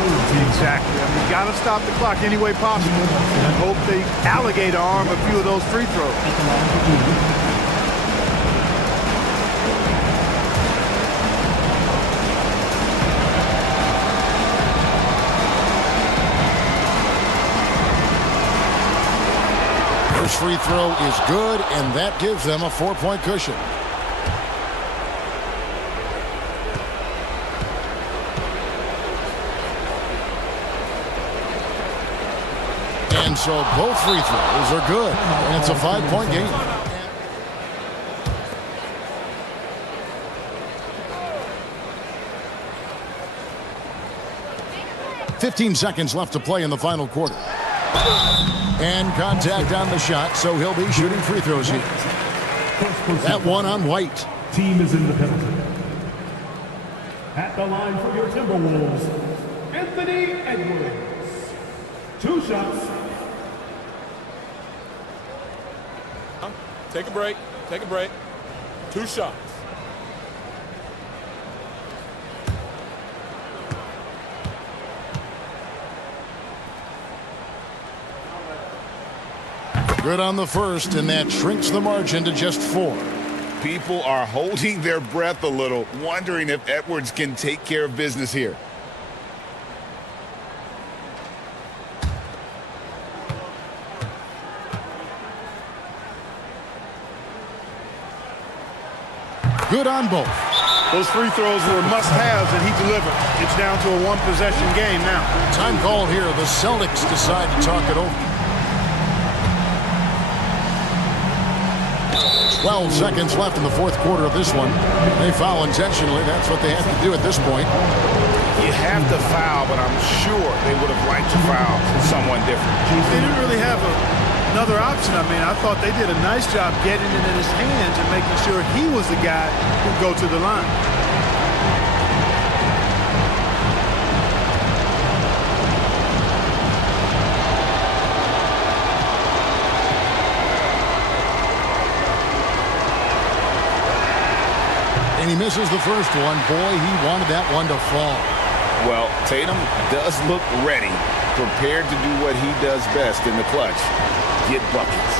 Exactly. I mean, you got to stop the clock any way possible and hope they alligator arm a few of those free throws. First free throw is good, and that gives them a 4-point cushion. And so both free throws are good, and it's a 5-point game. "15 seconds left to play in the final quarter. And contact on the shot, so he'll be shooting free throws here. That one on White. Team is in the penalty. At the line for your Timberwolves, Anthony Edwards. 2 shots. Take a break. Take a break. 2 shots. Good on the first, and that shrinks the margin to just 4. People are holding their breath a little, wondering if Edwards can take care of business here. Good on both. Those free throws were must-haves, and he delivered. It's down to a one-possession game now. Time called here. The Celtics decide to talk it over. 12 seconds left in the fourth quarter of this one. They foul intentionally. That's what they have to do at this point. You have to foul, but I'm sure they would have liked to foul someone different. They didn't really have another option. I mean, I thought they did a nice job getting it in his hands and making sure he was the guy who'd go to the line. And he misses the first one. Boy, he wanted that one to fall. Well, Tatum does look ready, prepared to do what he does best in the clutch, get buckets.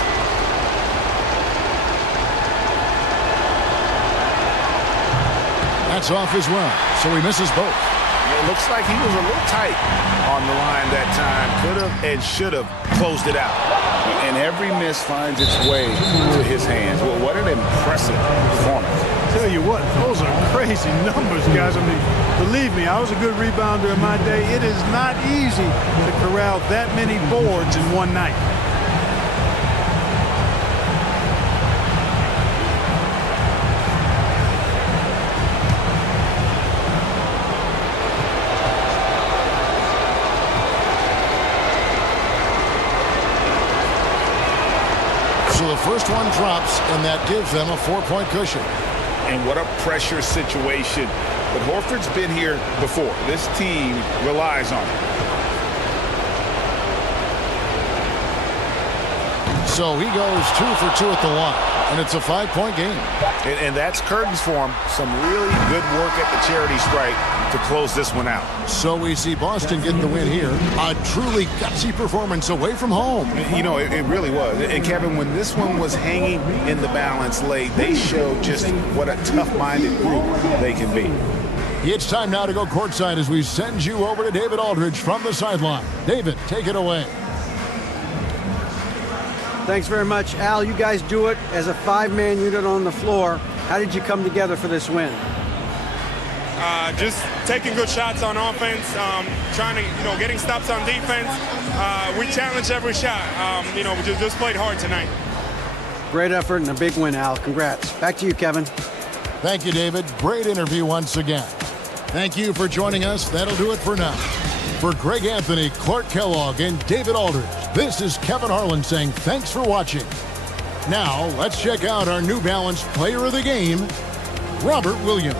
That's off as well, so he misses both. It looks like he was a little tight on the line that time. Could have and should have closed it out. And every miss finds its way to his hands. Well, what an impressive performance. Tell you what, those are crazy numbers, guys. I mean, believe me, I was a good rebounder in my day. It is not easy to corral that many boards in one night. So the first one drops, and that gives them a 4-point cushion. And what a pressure situation. But Horford's been here before. This team relies on him. So he goes 2 for 2 at the line, and it's a 5-point game. And that's curtains for him. Some really good work at the charity stripe to close this one out. So we see Boston get the win here. A truly gutsy performance away from home. You know, it really was. And Kevin, when this one was hanging in the balance late, they showed just what a tough-minded group they can be. It's time now to go courtside as we send you over to David Aldridge from the sideline. David, take it away. Thanks very much, Al. You guys do it as a 5-man unit on the floor. How did you come together for this win? Just taking good shots on offense, trying to, getting stops on defense. We challenged every shot. We just played hard tonight. Great effort and a big win, Al. Congrats. Back to you, Kevin. Thank you, David. Great interview once again. Thank you for joining us. That'll do it for now. For Greg Anthony, Clark Kellogg, and David Aldridge, this is Kevin Harlan saying thanks for watching. Now, let's check out our New Balance Player of the Game, Robert Williams.